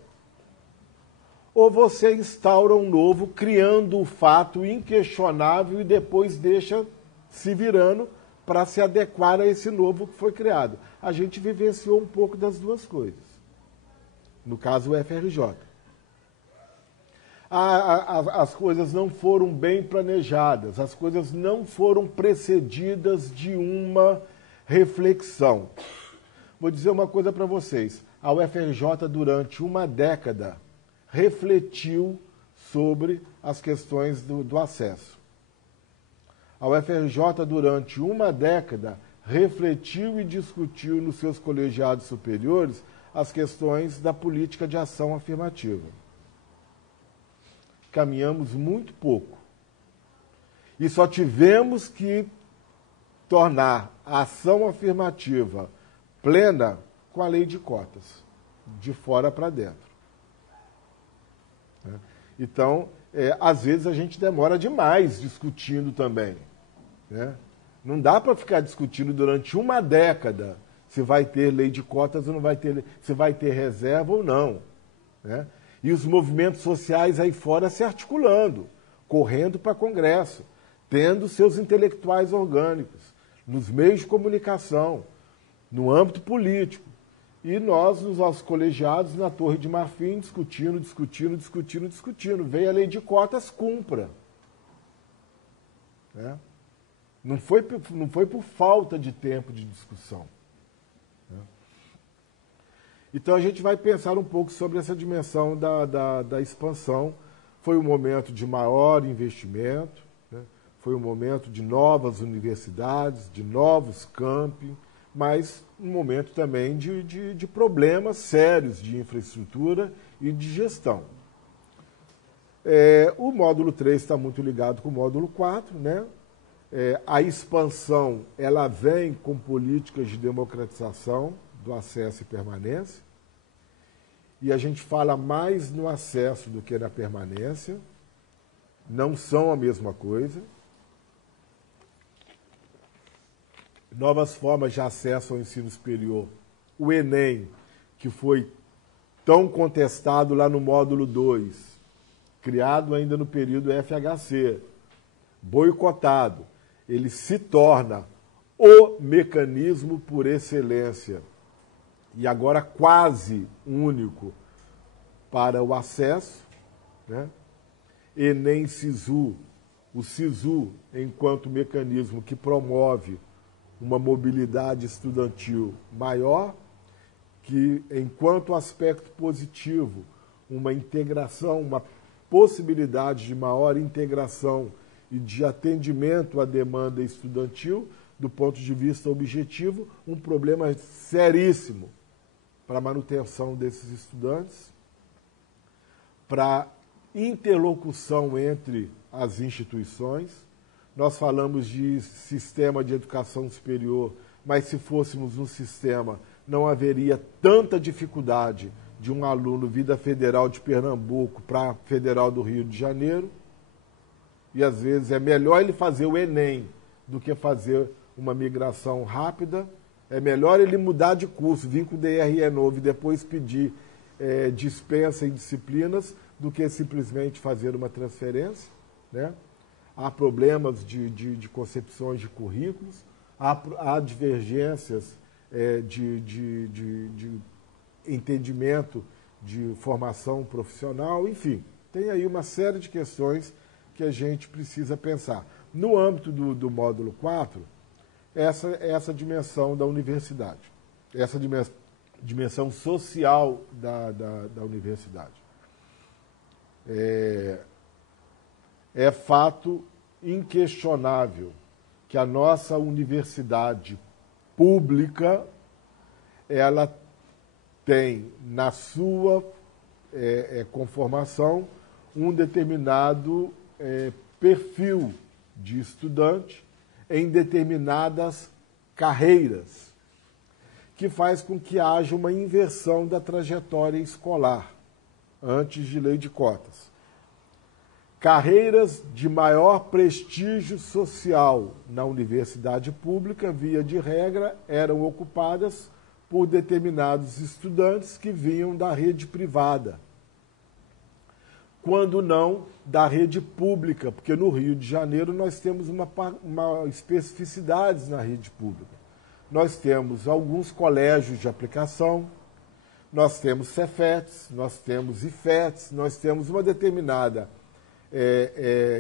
ou você instaura um novo criando o fato inquestionável e depois deixa se virando para se adequar a esse novo que foi criado. A gente vivenciou um pouco das duas coisas. No caso, o FRJ. As coisas não foram bem planejadas, as coisas não foram precedidas de uma reflexão. Vou dizer uma coisa para vocês. A UFRJ, durante uma década, refletiu sobre as questões do acesso. A UFRJ, durante uma década, refletiu e discutiu nos seus colegiados superiores as questões da política de ação afirmativa. Caminhamos muito pouco. E só tivemos que tornar a ação afirmativa plena com a lei de cotas, de fora para dentro. Então, às vezes a gente demora demais discutindo também. Né? Não dá para ficar discutindo durante uma década se vai ter lei de cotas ou não vai ter, se vai ter reserva ou não. Né? E os movimentos sociais aí fora se articulando, correndo para Congresso, tendo seus intelectuais orgânicos, nos meios de comunicação, no âmbito político. E nós, nos nossos colegiados, na Torre de Marfim, discutindo. Veio a lei de cotas, cumpra. Né? Não foi por falta de tempo de discussão. Né? Então a gente vai pensar um pouco sobre essa dimensão da expansão. Foi um momento de maior investimento, né? Foi um momento de novas universidades, de novos campi, mas um momento também de problemas sérios de infraestrutura e de gestão. O módulo 3 está muito ligado com o módulo 4, né? A expansão ela vem com políticas de democratização do acesso e permanência, e a gente fala mais no acesso do que na permanência, não são a mesma coisa. Novas formas de acesso ao ensino superior. O Enem, que foi tão contestado lá no módulo 2, criado ainda no período FHC, boicotado, ele se torna o mecanismo por excelência e agora quase único para o acesso, né? Enem Sisu, o Sisu enquanto mecanismo que promove uma mobilidade estudantil maior, que enquanto aspecto positivo, uma integração, uma possibilidade de maior integração e de atendimento à demanda estudantil, do ponto de vista objetivo, um problema seríssimo para a manutenção desses estudantes, para interlocução entre as instituições. Nós falamos de sistema de educação superior, mas se fôssemos um sistema, não haveria tanta dificuldade de um aluno vir da Federal de Pernambuco para a Federal do Rio de Janeiro. E às vezes é melhor ele fazer o Enem do que fazer uma migração rápida. É melhor ele mudar de curso, vir com o DRE novo e depois pedir dispensa em disciplinas do que simplesmente fazer uma transferência, né? Há problemas de concepções de currículos, há divergências de entendimento de formação profissional, enfim, tem aí uma série de questões que a gente precisa pensar. No âmbito do módulo 4, essa dimensão da universidade, essa dimensão social da universidade. É fato inquestionável que a nossa universidade pública, ela tem na sua conformação um determinado perfil de estudante em determinadas carreiras, que faz com que haja uma inversão da trajetória escolar, antes de lei de cotas. Carreiras de maior prestígio social na universidade pública, via de regra, eram ocupadas por determinados estudantes que vinham da rede privada, quando não da rede pública, porque no Rio de Janeiro nós temos uma especificidades na rede pública. Nós temos alguns colégios de aplicação, nós temos Cefetes, nós temos Ifetes, nós temos uma determinada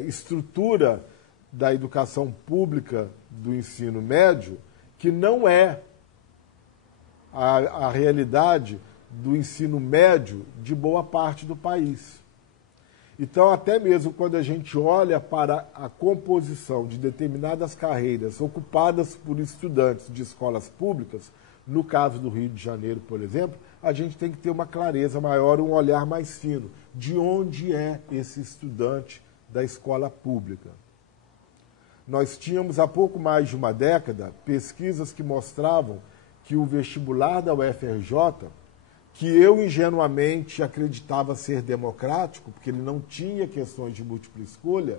estrutura da educação pública do ensino médio que não é a realidade do ensino médio de boa parte do país. Então, até mesmo quando a gente olha para a composição de determinadas carreiras ocupadas por estudantes de escolas públicas, no caso do Rio de Janeiro, por exemplo, a gente tem que ter uma clareza maior, um olhar mais fino. De onde é esse estudante da escola pública? Nós tínhamos, há pouco mais de uma década, pesquisas que mostravam que o vestibular da UFRJ, que eu ingenuamente acreditava ser democrático, porque ele não tinha questões de múltipla escolha,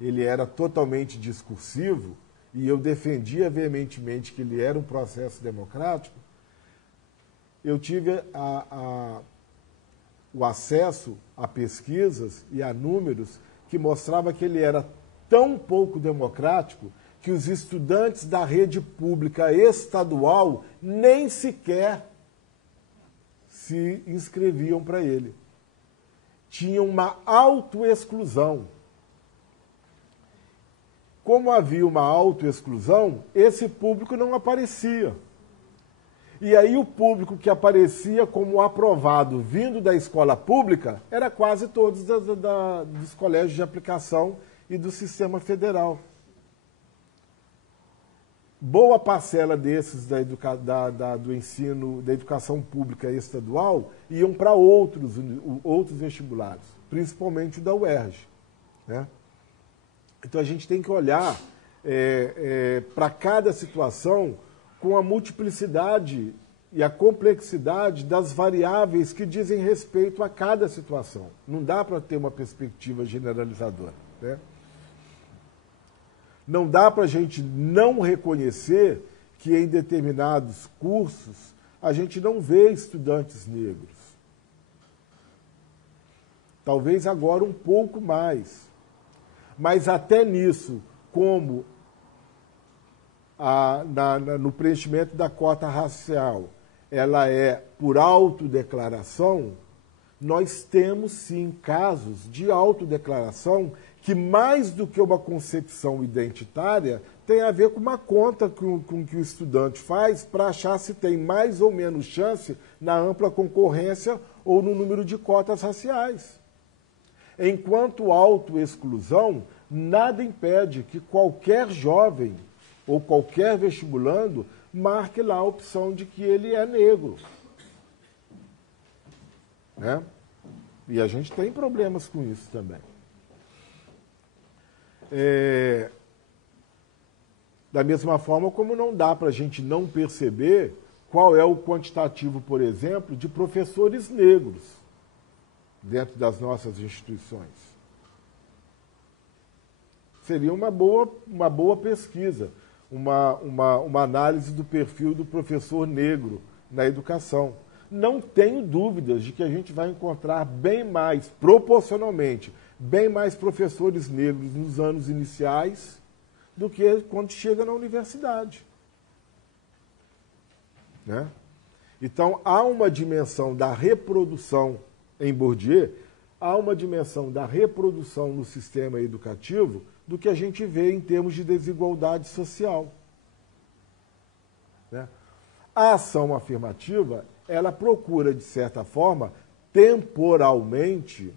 ele era totalmente discursivo, e eu defendia veementemente que ele era um processo democrático. Eu tive o acesso a pesquisas e a números que mostrava que ele era tão pouco democrático que os estudantes da rede pública estadual nem sequer se inscreviam para ele. Tinha uma autoexclusão. Como havia uma autoexclusão, esse público não aparecia. E aí o público que aparecia como aprovado vindo da escola pública era quase todos dos colégios de aplicação e do sistema federal. Boa parcela desses do ensino, da educação pública estadual, iam para outros vestibulares, principalmente o da UERJ, né? Então a gente tem que olhar para cada situação com a multiplicidade e a complexidade das variáveis que dizem respeito a cada situação. Não dá para ter uma perspectiva generalizadora, né? Não dá para a gente não reconhecer que em determinados cursos a gente não vê estudantes negros. Talvez agora um pouco mais. Mas até nisso, como no preenchimento da cota racial, ela é por autodeclaração, nós temos sim casos de autodeclaração que, mais do que uma concepção identitária, tem a ver com uma conta com que o estudante faz para achar se tem mais ou menos chance na ampla concorrência ou no número de cotas raciais. Enquanto autoexclusão, nada impede que qualquer jovem ou qualquer vestibulando marque lá a opção de que ele é negro, né? E a gente tem problemas com isso também. Da mesma forma como não dá para a gente não perceber qual é o quantitativo, por exemplo, de professores negros dentro das nossas instituições. Seria uma boa pesquisa, uma análise do perfil do professor negro na educação. Não tenho dúvidas de que a gente vai encontrar bem mais, proporcionalmente, bem mais professores negros nos anos iniciais do que quando chega na universidade, né? Então, há uma dimensão da reprodução em Bourdieu, há uma dimensão da reprodução no sistema educativo do que a gente vê em termos de desigualdade social, né? A ação afirmativa, ela procura, de certa forma, temporalmente,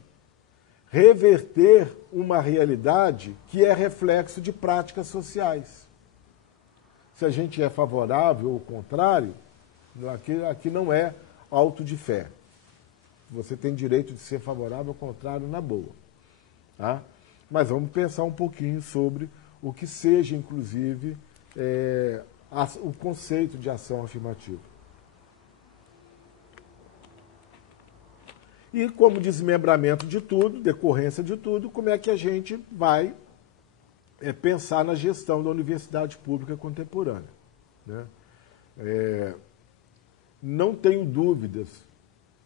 reverter uma realidade que é reflexo de práticas sociais. Se a gente é favorável ou contrário, aqui não é auto de fé. Você tem direito de ser favorável ou contrário na boa. Tá? Mas vamos pensar um pouquinho sobre o que seja, inclusive, o conceito de ação afirmativa. E como desmembramento de tudo, decorrência de tudo, como é que a gente vai pensar na gestão da universidade pública contemporânea. Né? Não tenho dúvidas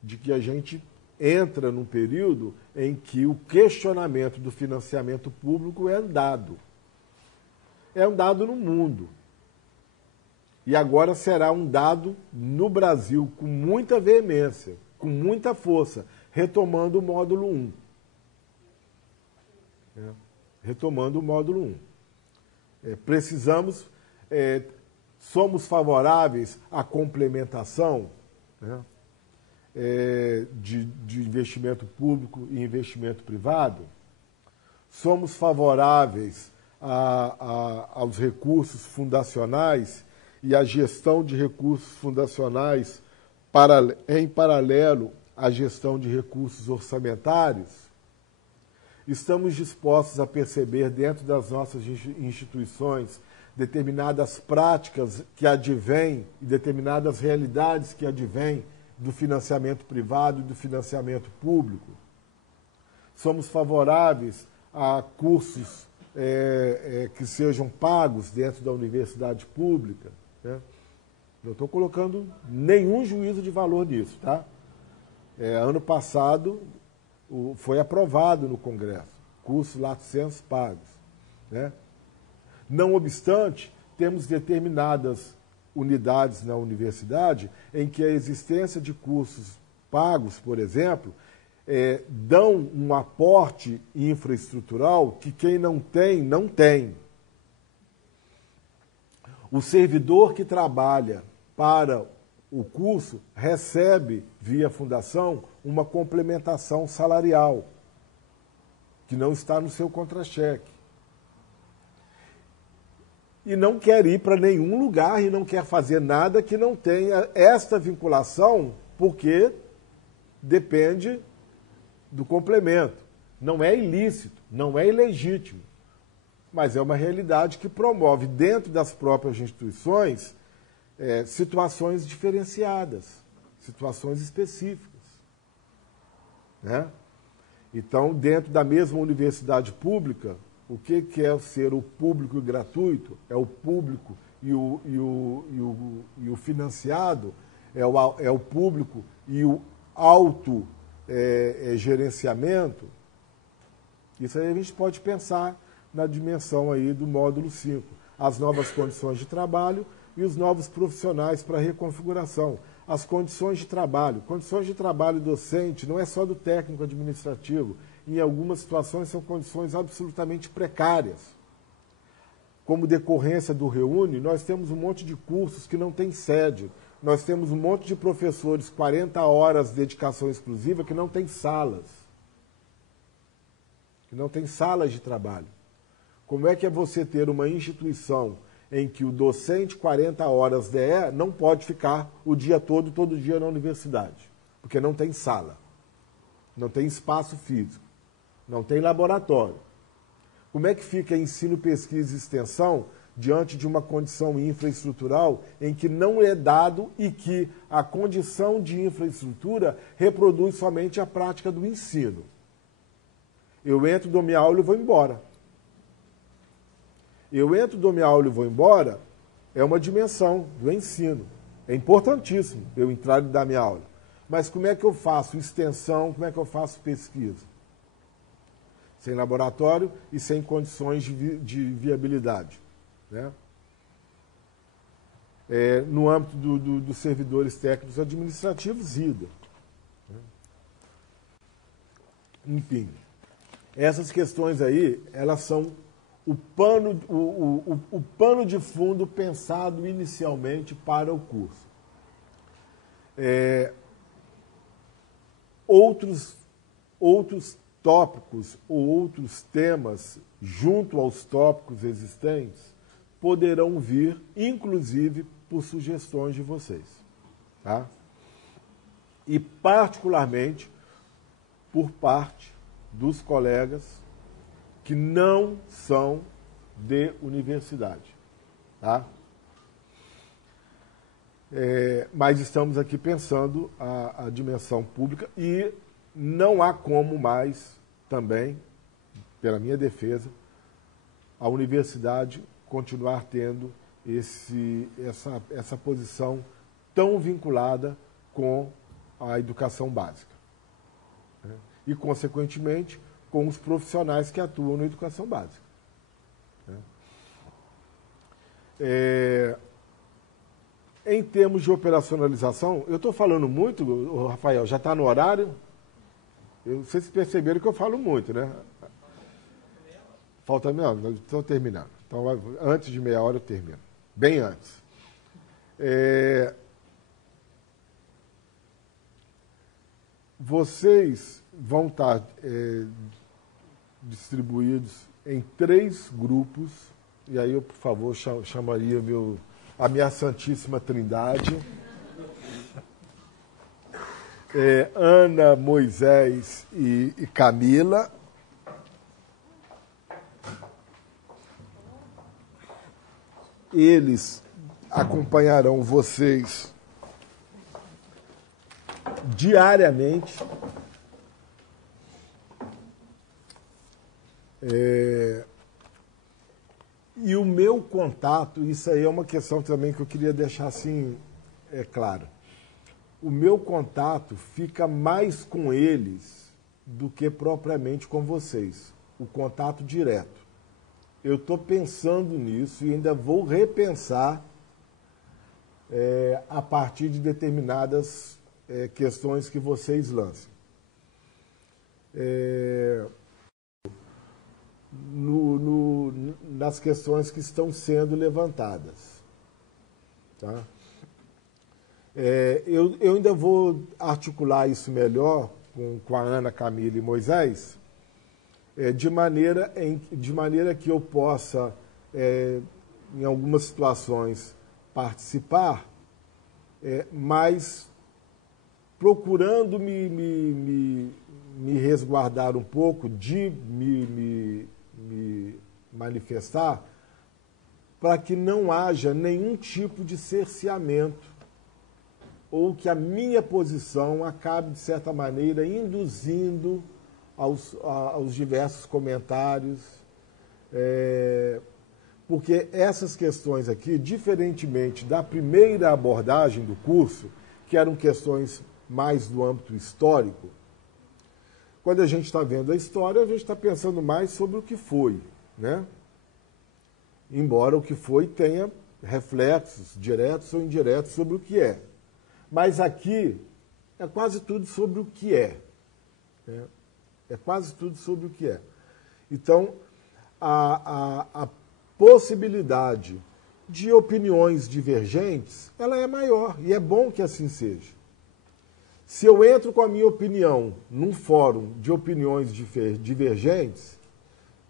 de que a gente entra num período em que o questionamento do financiamento público é andado. É andado no mundo. E agora será um dado no Brasil com muita veemência, com muita força, retomando o módulo 1. Retomando o módulo 1. Somos favoráveis à complementação, né, de investimento público e investimento privado. Somos favoráveis aos recursos fundacionais e à gestão de recursos fundacionais em paralelo à gestão de recursos orçamentários. Estamos dispostos a perceber dentro das nossas instituições determinadas práticas que advêm e determinadas realidades que advêm do financiamento privado e do financiamento público. Somos favoráveis a cursos que sejam pagos dentro da universidade pública. Né? Não estou colocando nenhum juízo de valor nisso. Tá? Ano passado foi aprovado no Congresso, cursos lato sensu pagos. Né? Não obstante, temos determinadas unidades na universidade em que a existência de cursos pagos, por exemplo, dão um aporte infraestrutural que quem não tem, não tem. O servidor que trabalha para o curso recebe, via fundação, uma complementação salarial, que não está no seu contra-cheque. E não quer ir para nenhum lugar e não quer fazer nada que não tenha esta vinculação, porque depende do complemento. Não é ilícito, não é ilegítimo, mas é uma realidade que promove dentro das próprias instituições situações diferenciadas, situações específicas. Né? Então, dentro da mesma universidade pública, o que é ser o público gratuito? É o público e o financiado, é o público e o autogerenciamento. Isso aí a gente pode pensar na dimensão aí do módulo 5. As novas condições de trabalho e os novos profissionais para reconfiguração. As condições de trabalho. Condições de trabalho docente não é só do técnico administrativo. Em algumas situações são condições absolutamente precárias. Como decorrência do Reúne, nós temos um monte de cursos que não tem sede. Nós temos um monte de professores, 40 horas de dedicação exclusiva, que não tem salas. Que não tem salas de trabalho. Como é que é você ter uma instituição em que o docente 40 horas DE não pode ficar o dia todo dia na universidade? Porque não tem sala, não tem espaço físico, não tem laboratório. Como é que fica ensino, pesquisa e extensão diante de uma condição infraestrutural em que não é dado e que a condição de infraestrutura reproduz somente a prática do ensino? Eu entro, dou minha aula e vou embora. Eu entro, dou minha aula e vou embora, é uma dimensão do ensino. É importantíssimo eu entrar e dar minha aula. Mas como é que eu faço extensão, como é que eu faço pesquisa? Sem laboratório e sem condições de viabilidade. Né? No âmbito dos servidores técnicos administrativos, IDA. Né? Enfim, essas questões aí, elas são o pano de fundo pensado inicialmente para o curso. outros tópicos ou outros temas, junto aos tópicos existentes, poderão vir, inclusive, por sugestões de vocês. Tá? E, particularmente, por parte dos colegas que não são de universidade. Tá? Mas estamos aqui pensando a dimensão pública e não há como mais, também, pela minha defesa, a universidade continuar tendo essa posição tão vinculada com a educação básica. Né? E, consequentemente, com os profissionais que atuam na educação básica. Né? Em termos de operacionalização, eu estou falando muito, Rafael, já está no horário? Vocês perceberam que eu falo muito, né? Falta meia hora, estou terminando. Então, antes de meia hora eu termino. Bem antes. Vocês vão estar distribuídos em 3 grupos, e aí eu, por favor, chamaria a minha Santíssima Trindade. Ana, Moisés e Camila. Eles acompanharão vocês diariamente. E o meu contato, isso aí é uma questão também que eu queria deixar assim, claro. O meu contato fica mais com eles do que propriamente com vocês. O contato direto. Eu estou pensando nisso e ainda vou repensar a partir de determinadas questões que vocês lancem. Nas questões que estão sendo levantadas. Tá? Eu ainda vou articular isso melhor com a Ana, Camila e Moisés, de maneira que eu possa, em algumas situações, participar, mas procurando me resguardar um pouco de me manifestar, para que não haja nenhum tipo de cerceamento ou que a minha posição acabe, de certa maneira, induzindo aos diversos comentários, porque essas questões aqui, diferentemente da primeira abordagem do curso, que eram questões mais do âmbito histórico, quando a gente está vendo a história, a gente está pensando mais sobre o que foi, né? Embora o que foi tenha reflexos diretos ou indiretos sobre o que é. Mas aqui é quase tudo sobre o que é. Né? É quase tudo sobre o que é. Então, a possibilidade de opiniões divergentes, ela é maior, e é bom que assim seja. Se eu entro com a minha opinião num fórum de opiniões divergentes,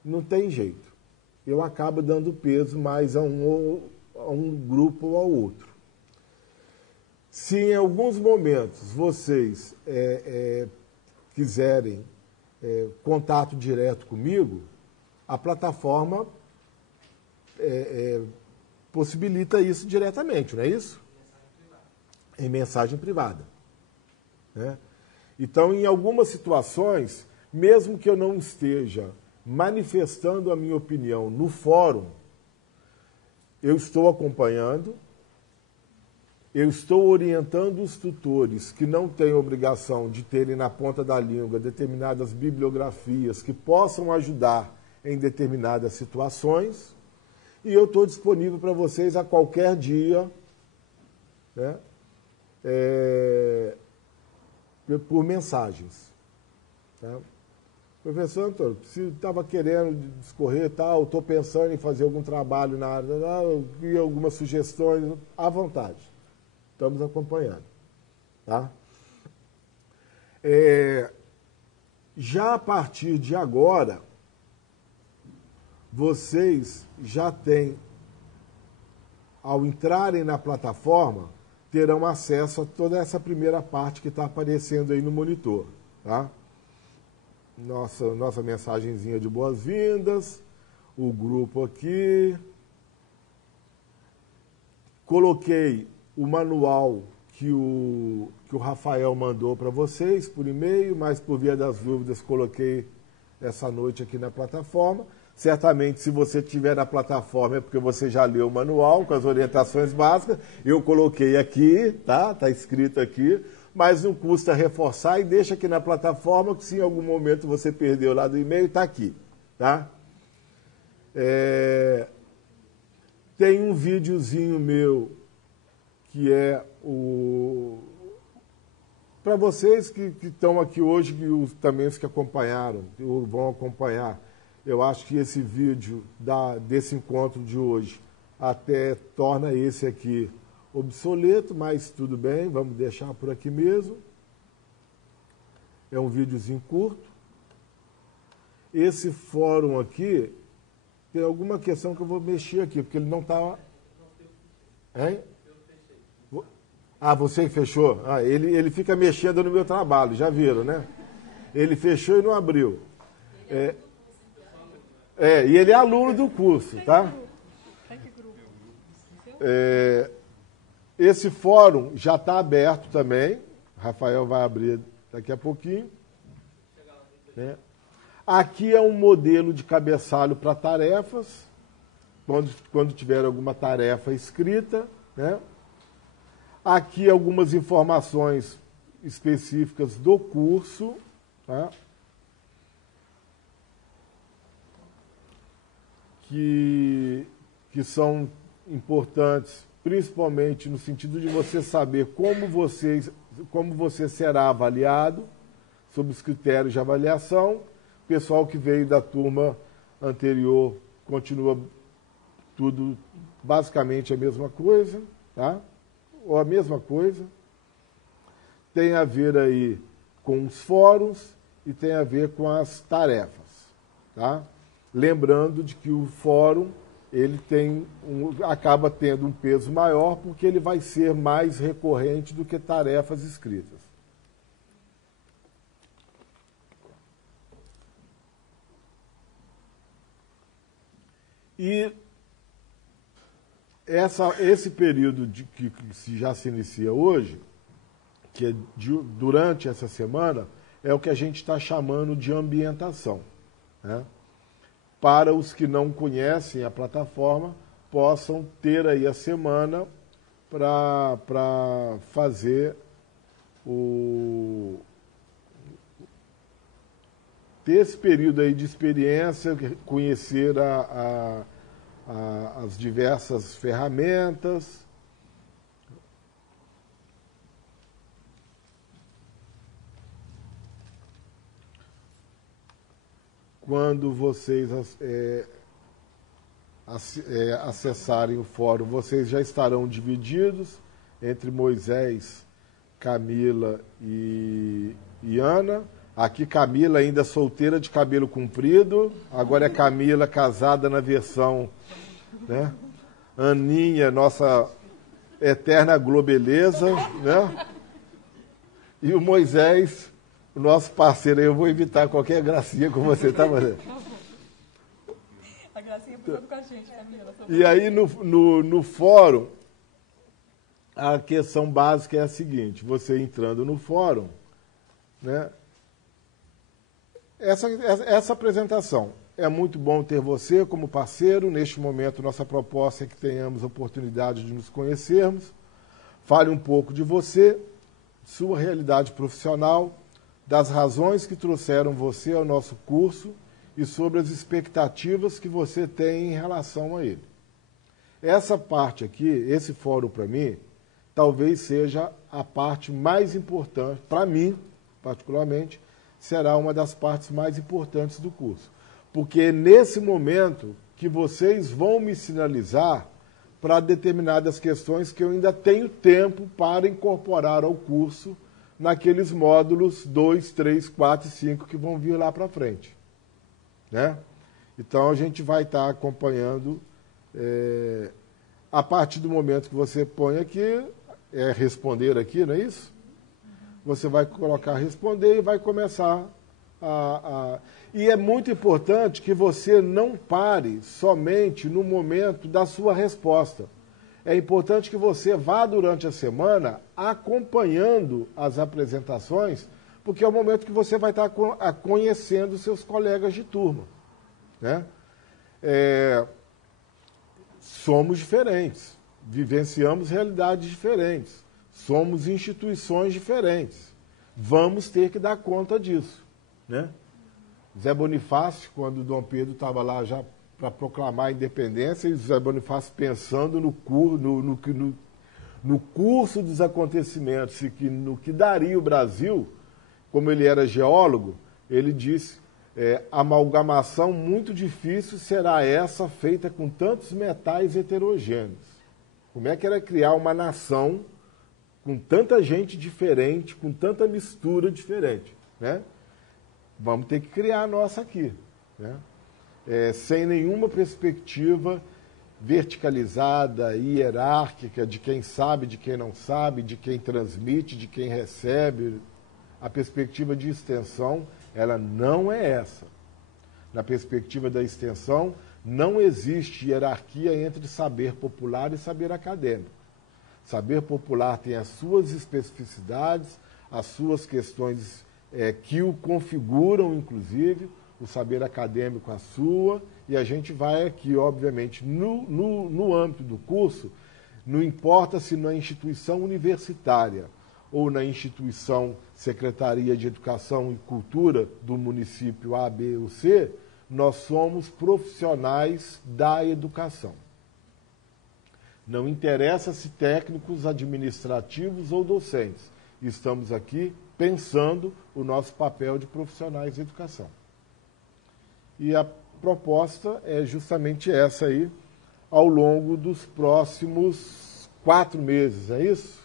não tem jeito. Eu acabo dando peso mais a um grupo ou ao outro. Se em alguns momentos vocês quiserem contato direto comigo, a plataforma possibilita isso diretamente, não é isso? Em mensagem privada. Né? Então, em algumas situações, mesmo que eu não esteja manifestando a minha opinião no fórum, eu estou acompanhando, eu estou orientando os tutores que não têm obrigação de terem na ponta da língua determinadas bibliografias que possam ajudar em determinadas situações, e eu estou disponível para vocês a qualquer dia, né? Por mensagens. Tá? Professor Antônio, se estava querendo discorrer tal, estou pensando em fazer algum trabalho na área, eu queria algumas sugestões, à vontade. Estamos acompanhando. Tá? Já a partir de agora, vocês já têm, ao entrarem na plataforma, terão acesso a toda essa primeira parte que está aparecendo aí no monitor. Tá? Nossa mensagenzinha de boas-vindas, o grupo aqui. Coloquei o manual que o Rafael mandou para vocês por e-mail, mas por via das dúvidas coloquei essa noite aqui na plataforma. Certamente, se você estiver na plataforma, é porque você já leu o manual com as orientações básicas. Eu coloquei aqui, tá? Está escrito aqui, mas não custa reforçar e deixa aqui na plataforma, que se em algum momento você perdeu lá do e-mail, está aqui, tá? Tem um videozinho meu que é para vocês que estão aqui hoje, também os que acompanharam, ou vão acompanhar. Eu acho que esse vídeo desse encontro de hoje até torna esse aqui obsoleto, mas tudo bem, vamos deixar por aqui mesmo. É um videozinho curto. Esse fórum aqui, tem alguma questão que eu vou mexer aqui, porque ele não está... Hein? Ah, você fechou? Ah, ele fica mexendo no meu trabalho, já viram, né? Ele fechou e não abriu. E ele é aluno do curso, tá? Esse fórum já está aberto também. Rafael vai abrir daqui a pouquinho. Né? Aqui é um modelo de cabeçalho para tarefas, quando tiver alguma tarefa escrita. Né? Aqui algumas informações específicas do curso. Tá? Que são importantes, principalmente no sentido de você saber como você será avaliado, sob os critérios de avaliação. O pessoal que veio da turma anterior continua tudo basicamente a mesma coisa, tá? Ou a mesma coisa. Tem a ver aí com os fóruns e tem a ver com as tarefas, tá? Lembrando de que o fórum ele acaba tendo um peso maior porque ele vai ser mais recorrente do que tarefas escritas. E esse período que já se inicia hoje, que é durante essa semana, é o que a gente está chamando de ambientação. Né? Para os que não conhecem a plataforma, possam ter aí a semana para fazer ter esse período aí de experiência, conhecer as diversas ferramentas. Quando vocês acessarem o fórum, vocês já estarão divididos entre Moisés, Camila e Ana. Aqui Camila ainda solteira de cabelo comprido, agora é Camila casada na versão, né? Aninha, nossa eterna globeleza, né? E o Moisés, o nosso parceiro aí, eu vou evitar qualquer gracinha com você, tá, Moisés? A gracinha puxando com a gente, Camila. E aí no fórum, a questão básica é a seguinte: você entrando no fórum, né? Essa apresentação. É muito bom ter você como parceiro. Neste momento, nossa proposta é que tenhamos a oportunidade de nos conhecermos. Fale um pouco de você, sua realidade profissional, das razões que trouxeram você ao nosso curso e sobre as expectativas que você tem em relação a ele. Essa parte aqui, esse fórum para mim, talvez seja a parte mais importante, para mim, particularmente, será uma das partes mais importantes do curso. Porque é nesse momento que vocês vão me sinalizar para determinadas questões que eu ainda tenho tempo para incorporar ao curso naqueles módulos 2, 3, 4 e 5 que vão vir lá para frente. Né? Então, a gente vai estar acompanhando, a partir do momento que você põe aqui, responder aqui, não é isso? Você vai colocar responder e vai começar E é muito importante que você não pare somente no momento da sua resposta. É importante que você vá durante a semana acompanhando as apresentações, porque é o momento que você vai estar conhecendo seus colegas de turma. Né? Somos diferentes, vivenciamos realidades diferentes, somos instituições diferentes. Vamos ter que dar conta disso. Né? Zé Bonifácio, quando Dom Pedro estava lá já para proclamar a independência, e Zé Bonifácio pensando no curso dos acontecimentos e no que daria o Brasil, como ele era geólogo, ele disse, amalgamação muito difícil será essa feita com tantos metais heterogêneos. Como é que era criar uma nação com tanta gente diferente, com tanta mistura diferente, né? Vamos ter que criar a nossa aqui, né? Sem nenhuma perspectiva verticalizada, hierárquica, de quem sabe, de quem não sabe, de quem transmite, de quem recebe. A perspectiva de extensão, ela não é essa. Na perspectiva da extensão, não existe hierarquia entre saber popular e saber acadêmico. Saber popular tem as suas especificidades, as suas questões que o configuram, inclusive, o saber acadêmico a sua, e a gente vai aqui, obviamente, no âmbito do curso, não importa se na instituição universitária ou na instituição Secretaria de Educação e Cultura do município A, B ou C, nós somos profissionais da educação. Não interessa se técnicos administrativos ou docentes. Estamos aqui pensando o nosso papel de profissionais de educação. E a proposta é justamente essa aí, ao longo dos próximos 4 meses, é isso?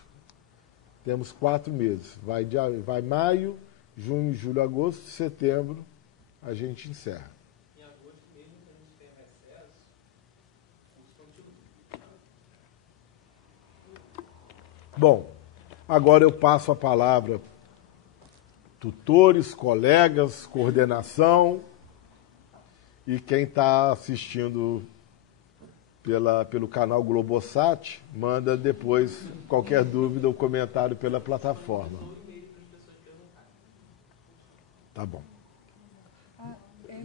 Temos 4 meses. Vai maio, junho, julho, agosto, setembro, a gente encerra. Em agosto mesmo, que a gente tem recesso, o curso continua. Bom, agora eu passo a palavra tutores, colegas, coordenação e quem está assistindo pelo canal Globosat, manda depois qualquer dúvida ou comentário pela plataforma. Tá bom.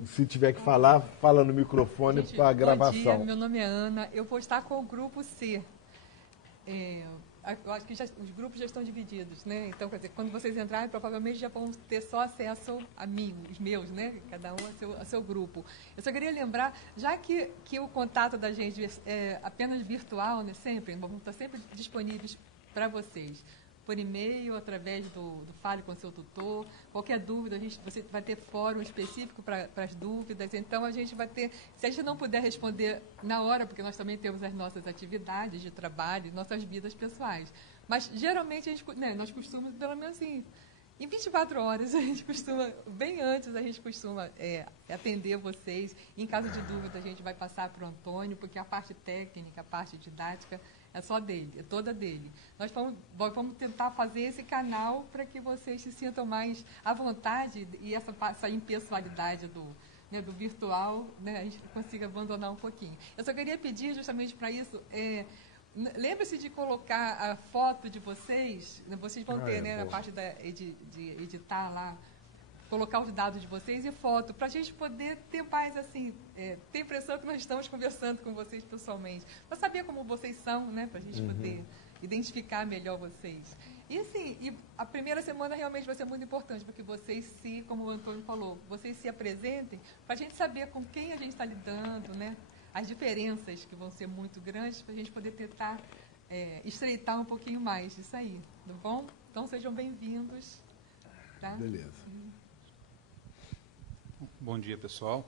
Se tiver que falar, fala no microfone para a gravação. Bom dia, meu nome é Ana, eu vou estar com o grupo C. Eu acho que os grupos já estão divididos, né? Então, quer dizer, quando vocês entrarem, provavelmente já vão ter só acesso a mim, os meus, né? Cada um a seu grupo. Eu só queria lembrar, já que o contato da gente é apenas virtual, né? Sempre, vamos estar sempre disponíveis para vocês. Por e-mail, através do Fale com seu tutor. Qualquer dúvida, você vai ter fórum específico para as dúvidas. Então, a gente vai ter... Se a gente não puder responder na hora, porque nós também temos as nossas atividades de trabalho, nossas vidas pessoais. Mas, geralmente, nós costumamos, pelo menos assim, em 24 horas, a gente costuma, bem antes, a gente costuma atender vocês. Em caso de dúvida, a gente vai passar para o Antônio, porque a parte técnica, a parte didática... é só dele, é toda dele. Nós vamos tentar fazer esse canal para que vocês se sintam mais à vontade e essa impessoalidade do virtual, né, a gente consiga abandonar um pouquinho. Eu só queria pedir justamente para isso, lembre-se de colocar a foto de vocês, vocês vão ter, né, na parte de editar lá, colocar os dados de vocês e foto, para a gente poder ter mais, assim, ter a impressão que nós estamos conversando com vocês pessoalmente, para saber como vocês são, né, para a gente poder identificar melhor vocês. E, assim, a primeira semana realmente vai ser muito importante, porque vocês como o Antônio falou, vocês se apresentem, para a gente saber com quem a gente está lidando, né, as diferenças que vão ser muito grandes, para a gente poder tentar estreitar um pouquinho mais isso aí, tá bom? Então, sejam bem-vindos. Tá? Beleza. Bom dia, pessoal.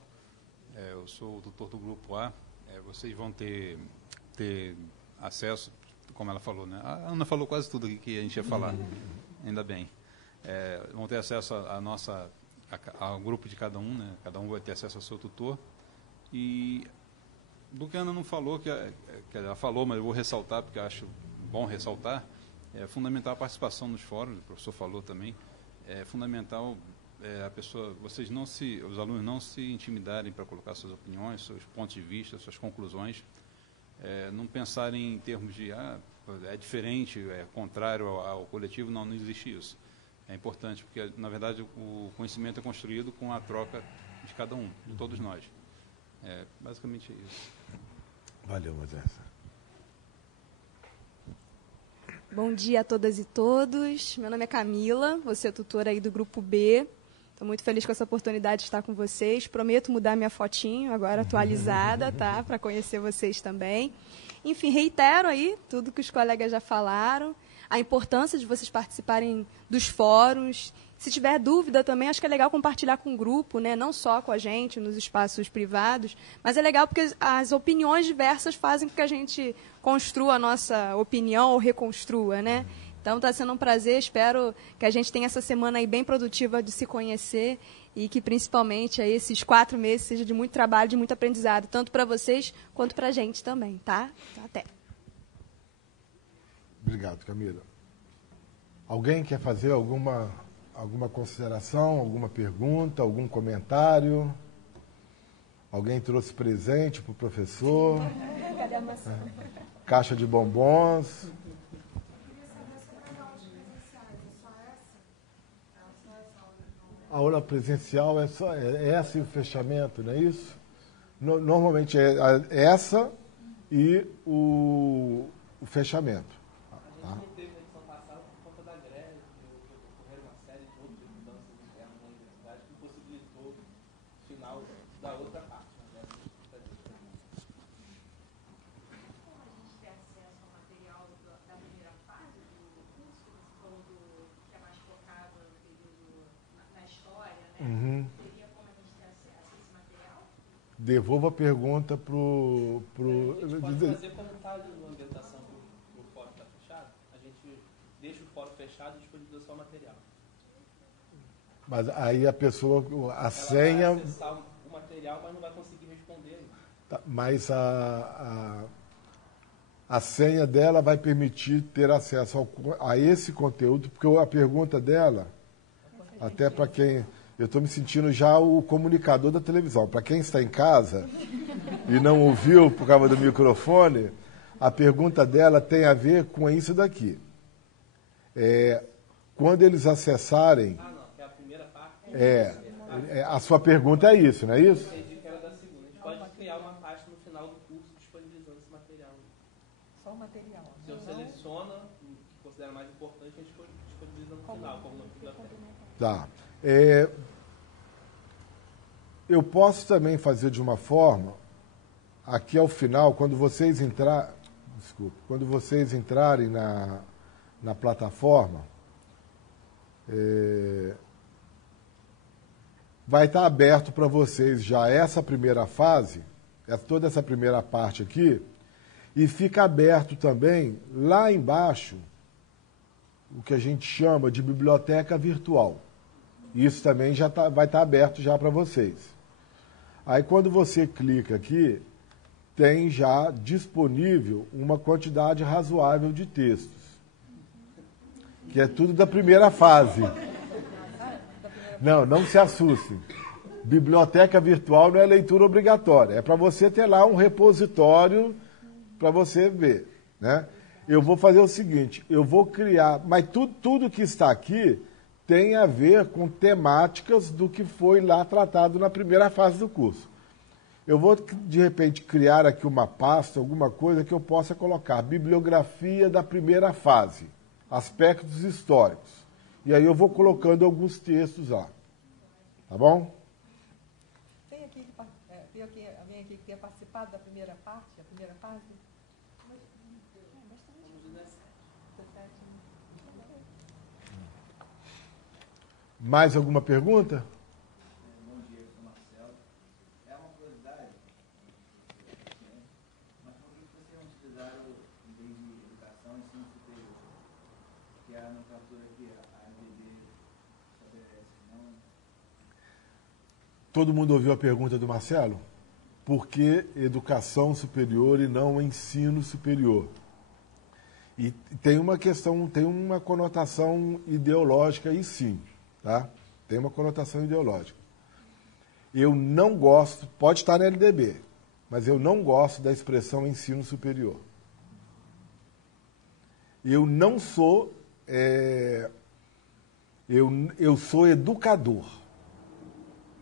Eu sou o tutor do Grupo A. Vocês vão ter ter acesso, como ela falou, né? A Ana falou quase tudo aqui que a gente ia falar, ainda bem. Vão ter acesso ao grupo de cada um, né? Cada um vai ter acesso ao seu tutor. E do que a Ana não falou, que ela falou, mas eu vou ressaltar, porque eu acho bom ressaltar, é fundamental a participação nos fóruns, o professor falou também, é fundamental os alunos não se intimidarem para colocar suas opiniões, seus pontos de vista, suas conclusões, não pensarem em termos de é diferente, é contrário ao coletivo, não existe isso. É importante, porque, na verdade, o conhecimento é construído com a troca de cada um, de todos nós. Basicamente isso. Valeu, Moisés. Bom dia a todas e todos. Meu nome é Camila, vou ser tutora aí do Grupo B. Estou muito feliz com essa oportunidade de estar com vocês. Prometo mudar minha fotinho, agora atualizada, tá? Para conhecer vocês também. Enfim, reitero aí tudo que os colegas já falaram, a importância de vocês participarem dos fóruns. Se tiver dúvida também, acho que é legal compartilhar com o grupo, né? Não só com a gente, nos espaços privados, mas é legal porque as opiniões diversas fazem com que a gente construa a nossa opinião ou reconstrua, né? Então, está sendo um prazer, espero que a gente tenha essa semana aí bem produtiva de se conhecer e que, principalmente, aí, esses 4 meses seja de muito trabalho, de muito aprendizado, tanto para vocês quanto para a gente também, tá? Até. Obrigado, Camila. Alguém quer fazer alguma consideração, alguma pergunta, algum comentário? Alguém trouxe presente para o professor? Cadê a maçã? Caixa de bombons. A aula presencial é só essa e o fechamento, não é isso? Normalmente é essa e o fechamento. A gente não teve na edição passada por conta da greve, que ocorreram uma série de outras mudanças internas na universidade que possibilitou o final da outra parte. Né? Como a gente tem acesso ao material da primeira fase do curso, você falou que é mais focado no período na história, né? Uhum. Teria como a gente ter acesso a esse material? Devolvo a pergunta para o... A gente pode fazer como está ali na ambientação que o fórum está fechado, a gente deixa o fórum fechado e disponibiliza só o material. Mas aí a pessoa, a senha... Ela vai acessar o material, mas não vai conseguir responder. Tá, mas a senha dela vai permitir ter acesso a esse conteúdo, porque a pergunta dela, até para quem... Eu estou me sentindo já o comunicador da televisão. Para quem está em casa e não ouviu por causa do microfone, a pergunta dela tem a ver com isso daqui. Quando eles acessarem... Ah, não, que é a primeira parte. A sua pergunta é isso, não é isso? Eu entendi que era da segunda. A gente pode criar uma pasta no final do curso disponibilizando esse material. Só o material. Se eu seleciono o que considero mais importante, a gente disponibiliza no final, como no biblioteca. Tá. Eu posso também fazer de uma forma, aqui ao final, quando vocês entrarem na plataforma, vai estar aberto para vocês já essa primeira fase, toda essa primeira parte aqui, e fica aberto também lá embaixo o que a gente chama de biblioteca virtual. Isso também já vai estar aberto já para vocês. Aí quando você clica aqui, tem já disponível uma quantidade razoável de textos, que é tudo da primeira fase. Não se assustem. Biblioteca virtual não é leitura obrigatória, é para você ter lá um repositório para você ver, né? Eu vou fazer o seguinte, eu vou criar, mas tudo que está aqui tem a ver com temáticas do que foi lá tratado na primeira fase do curso. Eu vou, de repente, criar aqui uma pasta, alguma coisa que eu possa colocar bibliografia da primeira fase, aspectos históricos. E aí eu vou colocando alguns textos lá. Tá bom? Tem alguém aqui que tenha participado da primeira parte, a primeira fase? Mais alguma pergunta? Bom dia, eu sou Marcelo. É uma curiosidade, mas por que você não utiliza Todo mundo ouviu a pergunta do Marcelo? Por que educação superior e não ensino superior? E tem uma questão, tem uma conotação ideológica aí sim, tá? Tem uma conotação ideológica. Eu não gosto, pode estar na LDB, mas eu não gosto da expressão ensino superior. Eu não sou, eu sou educador.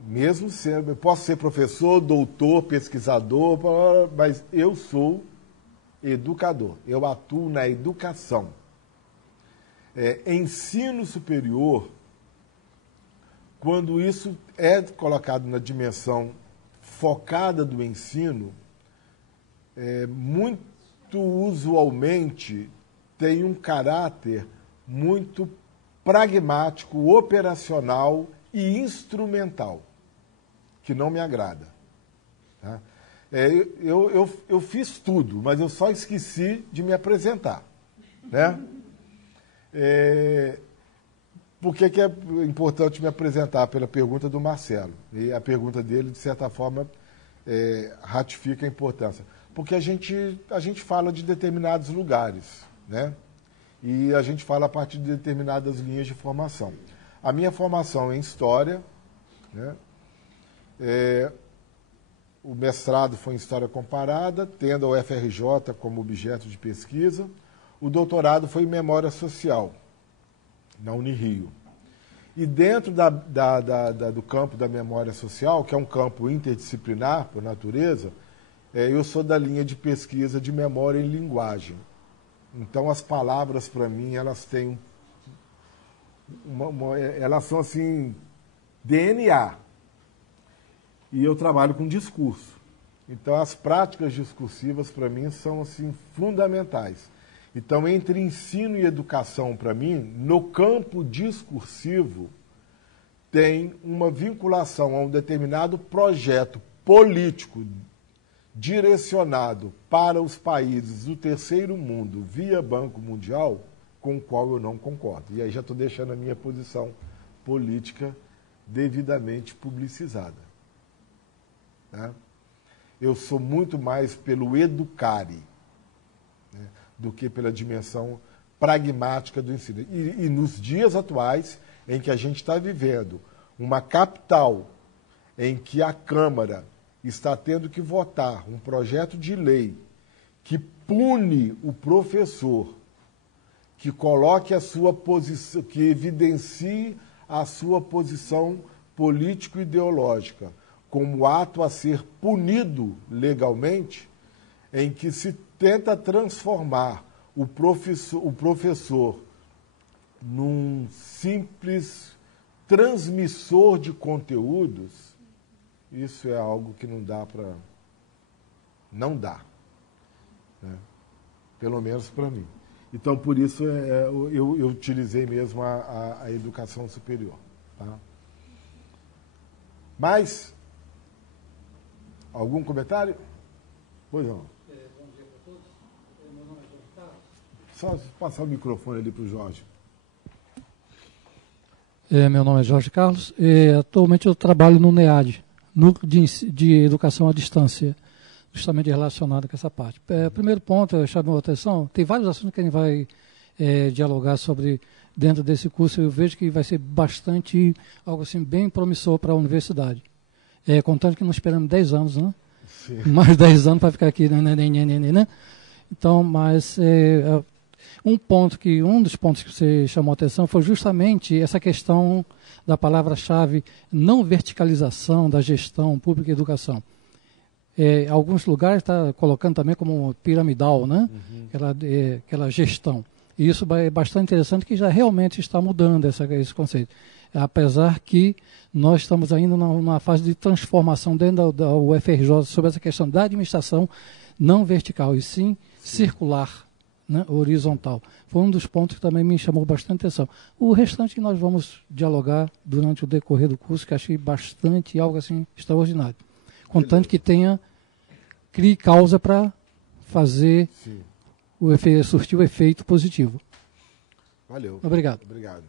Mesmo sendo, eu posso ser professor, doutor, pesquisador, mas eu sou educador. Eu atuo na educação. Ensino superior, quando isso é colocado na dimensão focada do ensino, muito usualmente tem um caráter muito pragmático, operacional e instrumental, que não me agrada. Tá? Eu fiz tudo, mas eu só esqueci de me apresentar. Né? Por que é importante me apresentar? Pela pergunta do Marcelo. E a pergunta dele, de certa forma, ratifica a importância. Porque a gente fala de determinados lugares, né? E a gente fala a partir de determinadas linhas de formação. A minha formação é em História, né? O mestrado foi em História Comparada, tendo a UFRJ como objeto de pesquisa. O doutorado foi em Memória Social, na Unirio. E dentro do campo da memória social, que é um campo interdisciplinar, por natureza, eu sou da linha de pesquisa de memória em linguagem. Então, as palavras, para mim, elas têm elas são, assim, DNA. E eu trabalho com discurso. Então, as práticas discursivas, para mim, são, assim, fundamentais. Então, entre ensino e educação, para mim, no campo discursivo, tem uma vinculação a um determinado projeto político direcionado para os países do terceiro mundo via Banco Mundial, com o qual eu não concordo. E aí já estou deixando a minha posição política devidamente publicizada. Tá? Eu sou muito mais pelo educare, né, do que pela dimensão pragmática do ensino. E nos dias atuais, em que a gente está vivendo uma capital em que a Câmara está tendo que votar um projeto de lei que pune o professor, que coloque a sua posição, que evidencie a sua posição político-ideológica como ato a ser punido legalmente, em que se tenta transformar o professor num simples transmissor de conteúdos, isso é algo que não dá para... Não dá. Né? Pelo menos para mim. Então, por isso, eu utilizei mesmo a educação superior. Tá? Mas, algum comentário? Pois não. Bom dia para todos. Meu nome é Jorge Carlos. Só passar o microfone ali para o Jorge. Meu nome é Jorge Carlos. Atualmente eu trabalho no NEAD, Núcleo de Educação à Distância, justamente relacionado com essa parte. Primeiro ponto, chamou a atenção, tem vários assuntos que a gente vai dialogar sobre dentro desse curso. Eu vejo que vai ser bastante, algo assim, bem promissor para a universidade. Contando que nós esperamos 10 anos, né? Sim. Mais 10 anos para ficar aqui, né? Então, mas um dos pontos que você chamou a atenção foi justamente essa questão da palavra-chave não verticalização da gestão pública e educação. Alguns lugares está colocando também como piramidal, né? Uhum. Aquela gestão. E isso é bastante interessante, que já realmente está mudando esse conceito. Apesar que nós estamos ainda numa fase de transformação dentro da UFRJ sobre essa questão da administração não vertical, e sim circular, né, horizontal. Foi um dos pontos que também me chamou bastante atenção. O restante nós vamos dialogar durante o decorrer do curso, que achei bastante algo assim extraordinário. Contanto que crie causa para fazer surtir o efeito positivo. Valeu. Obrigado. Obrigado.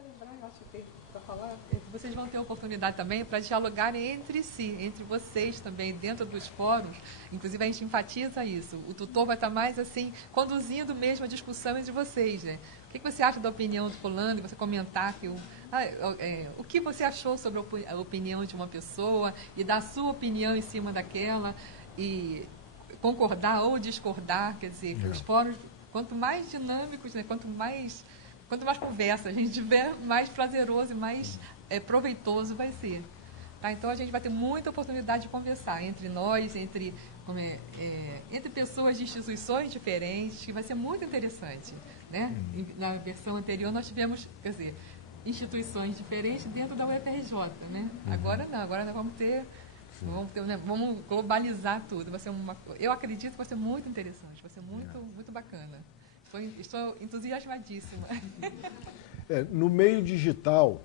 lembrar, eu acho que para falar, vocês vão ter oportunidade também para dialogarem entre si, entre vocês também, dentro dos fóruns. Inclusive, a gente enfatiza isso. O tutor vai estar mais, assim, conduzindo mesmo a discussão entre vocês, né? O que você acha da opinião do fulano? E você comentar que o que você achou sobre a opinião de uma pessoa e dar a sua opinião em cima daquela e concordar ou discordar, quer dizer, os fóruns, quanto mais dinâmicos, né, quanto mais conversa a gente tiver, mais prazeroso e mais proveitoso vai ser. Tá? Então, a gente vai ter muita oportunidade de conversar entre nós, entre pessoas de instituições diferentes, que vai ser muito interessante. Né? Na versão anterior, nós tivemos, quer dizer, instituições diferentes dentro da UFRJ. Né? Agora não, agora nós vamos ter... Vamos globalizar tudo. Vai ser eu acredito que vai ser muito interessante, vai ser muito bacana. Estou entusiasmadíssima. No meio digital,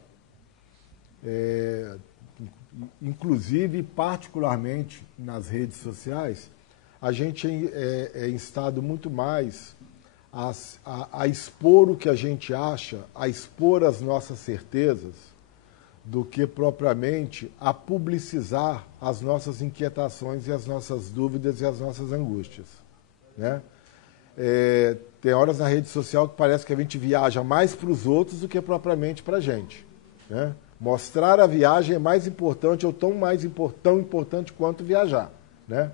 inclusive, particularmente nas redes sociais, a gente é instado muito mais a expor o que a gente acha, a expor as nossas certezas, do que propriamente a publicizar as nossas inquietações e as nossas dúvidas e as nossas angústias. Né? Tem horas na rede social que parece que a gente viaja mais para os outros do que propriamente para a gente. Né? Mostrar a viagem é mais importante ou tão importante quanto viajar. Né?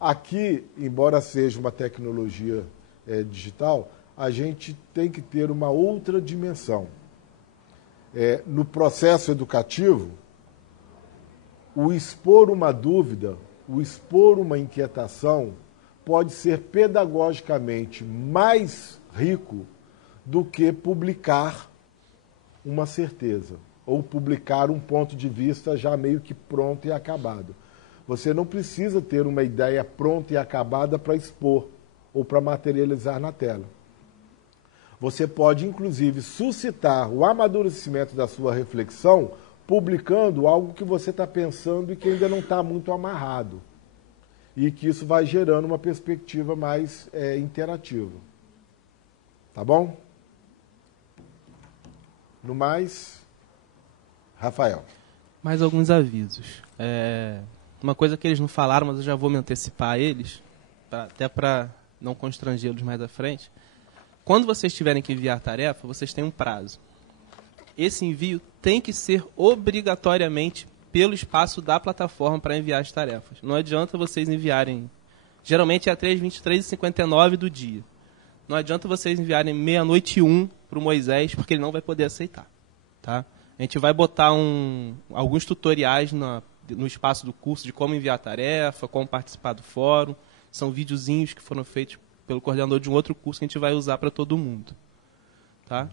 Aqui, embora seja uma tecnologia digital, a gente tem que ter uma outra dimensão. No processo educativo, o expor uma dúvida, o expor uma inquietação, pode ser pedagogicamente mais rico do que publicar uma certeza, ou publicar um ponto de vista já meio que pronto e acabado. Você não precisa ter uma ideia pronta e acabada para expor ou para materializar na tela. Você pode, inclusive, suscitar o amadurecimento da sua reflexão publicando algo que você está pensando e que ainda não está muito amarrado. E que isso vai gerando uma perspectiva mais interativa. Tá bom? No mais, Rafael. Mais alguns avisos. Uma coisa que eles não falaram, mas eu já vou me antecipar a eles, até para não constrangê-los mais à frente. Quando vocês tiverem que enviar tarefa, vocês têm um prazo. Esse envio tem que ser obrigatoriamente pelo espaço da plataforma para enviar as tarefas. Não adianta vocês enviarem... Geralmente é 3h23h59 do dia. Não adianta vocês enviarem 00:01 para o Moisés, porque ele não vai poder aceitar. Tá? A gente vai botar alguns tutoriais no espaço do curso de como enviar tarefa, como participar do fórum. São videozinhos que foram feitos pelo coordenador de um outro curso que a gente vai usar para todo mundo. Tá?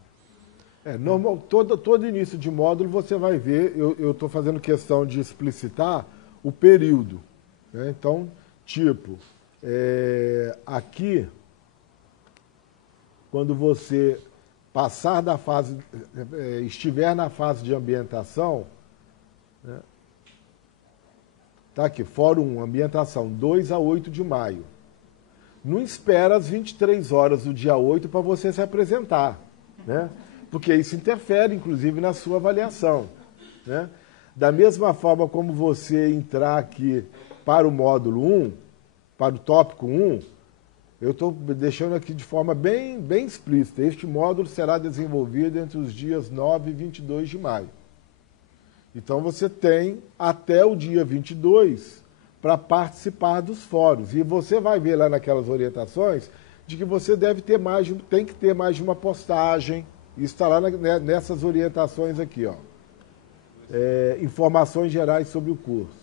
Normal, todo início de módulo você vai ver, eu estou fazendo questão de explicitar o período. Né? Então, tipo, aqui, quando você passar da fase, estiver na fase de ambientação, né? Tá aqui, Fórum 1, ambientação, 2 a 8 de maio. Não espera as 23 horas do dia 8 para você se apresentar, né? Porque isso interfere, inclusive, na sua avaliação. Né? Da mesma forma como você entrar aqui para o módulo 1, para o tópico 1, eu estou deixando aqui de forma bem explícita. Este módulo será desenvolvido entre os dias 9 e 22 de maio. Então, você tem até o dia 22 para participar dos fóruns. E você vai ver lá naquelas orientações de que você tem que ter mais de uma postagem. Isso está lá nessas orientações aqui, ó. Informações gerais sobre o curso.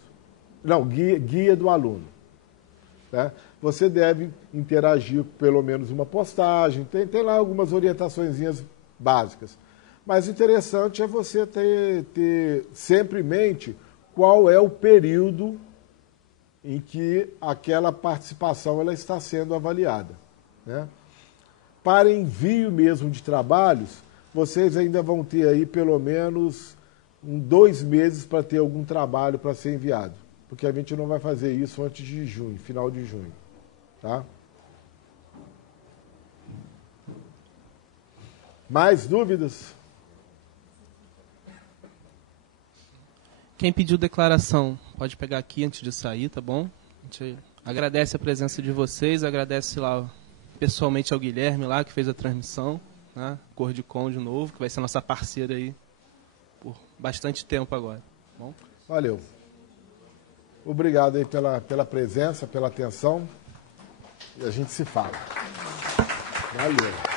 Não, guia do aluno. Né? Você deve interagir com pelo menos uma postagem. Tem lá algumas orientaçõezinhas básicas. Mas o interessante é você ter sempre em mente qual é o período em que aquela participação ela está sendo avaliada. Né? Para envio mesmo de trabalhos, vocês ainda vão ter aí pelo menos 2 meses para ter algum trabalho para ser enviado. Porque a gente não vai fazer isso antes de junho, final de junho. Tá? Mais dúvidas? Quem pediu declaração pode pegar aqui antes de sair, tá bom? A gente agradece a presença de vocês, agradece lá pessoalmente ao Guilherme lá, que fez a transmissão, né? Cordicom de novo, que vai ser nossa parceira aí por bastante tempo agora. Tá bom? Valeu. Obrigado aí pela presença, pela atenção. E a gente se fala. Valeu.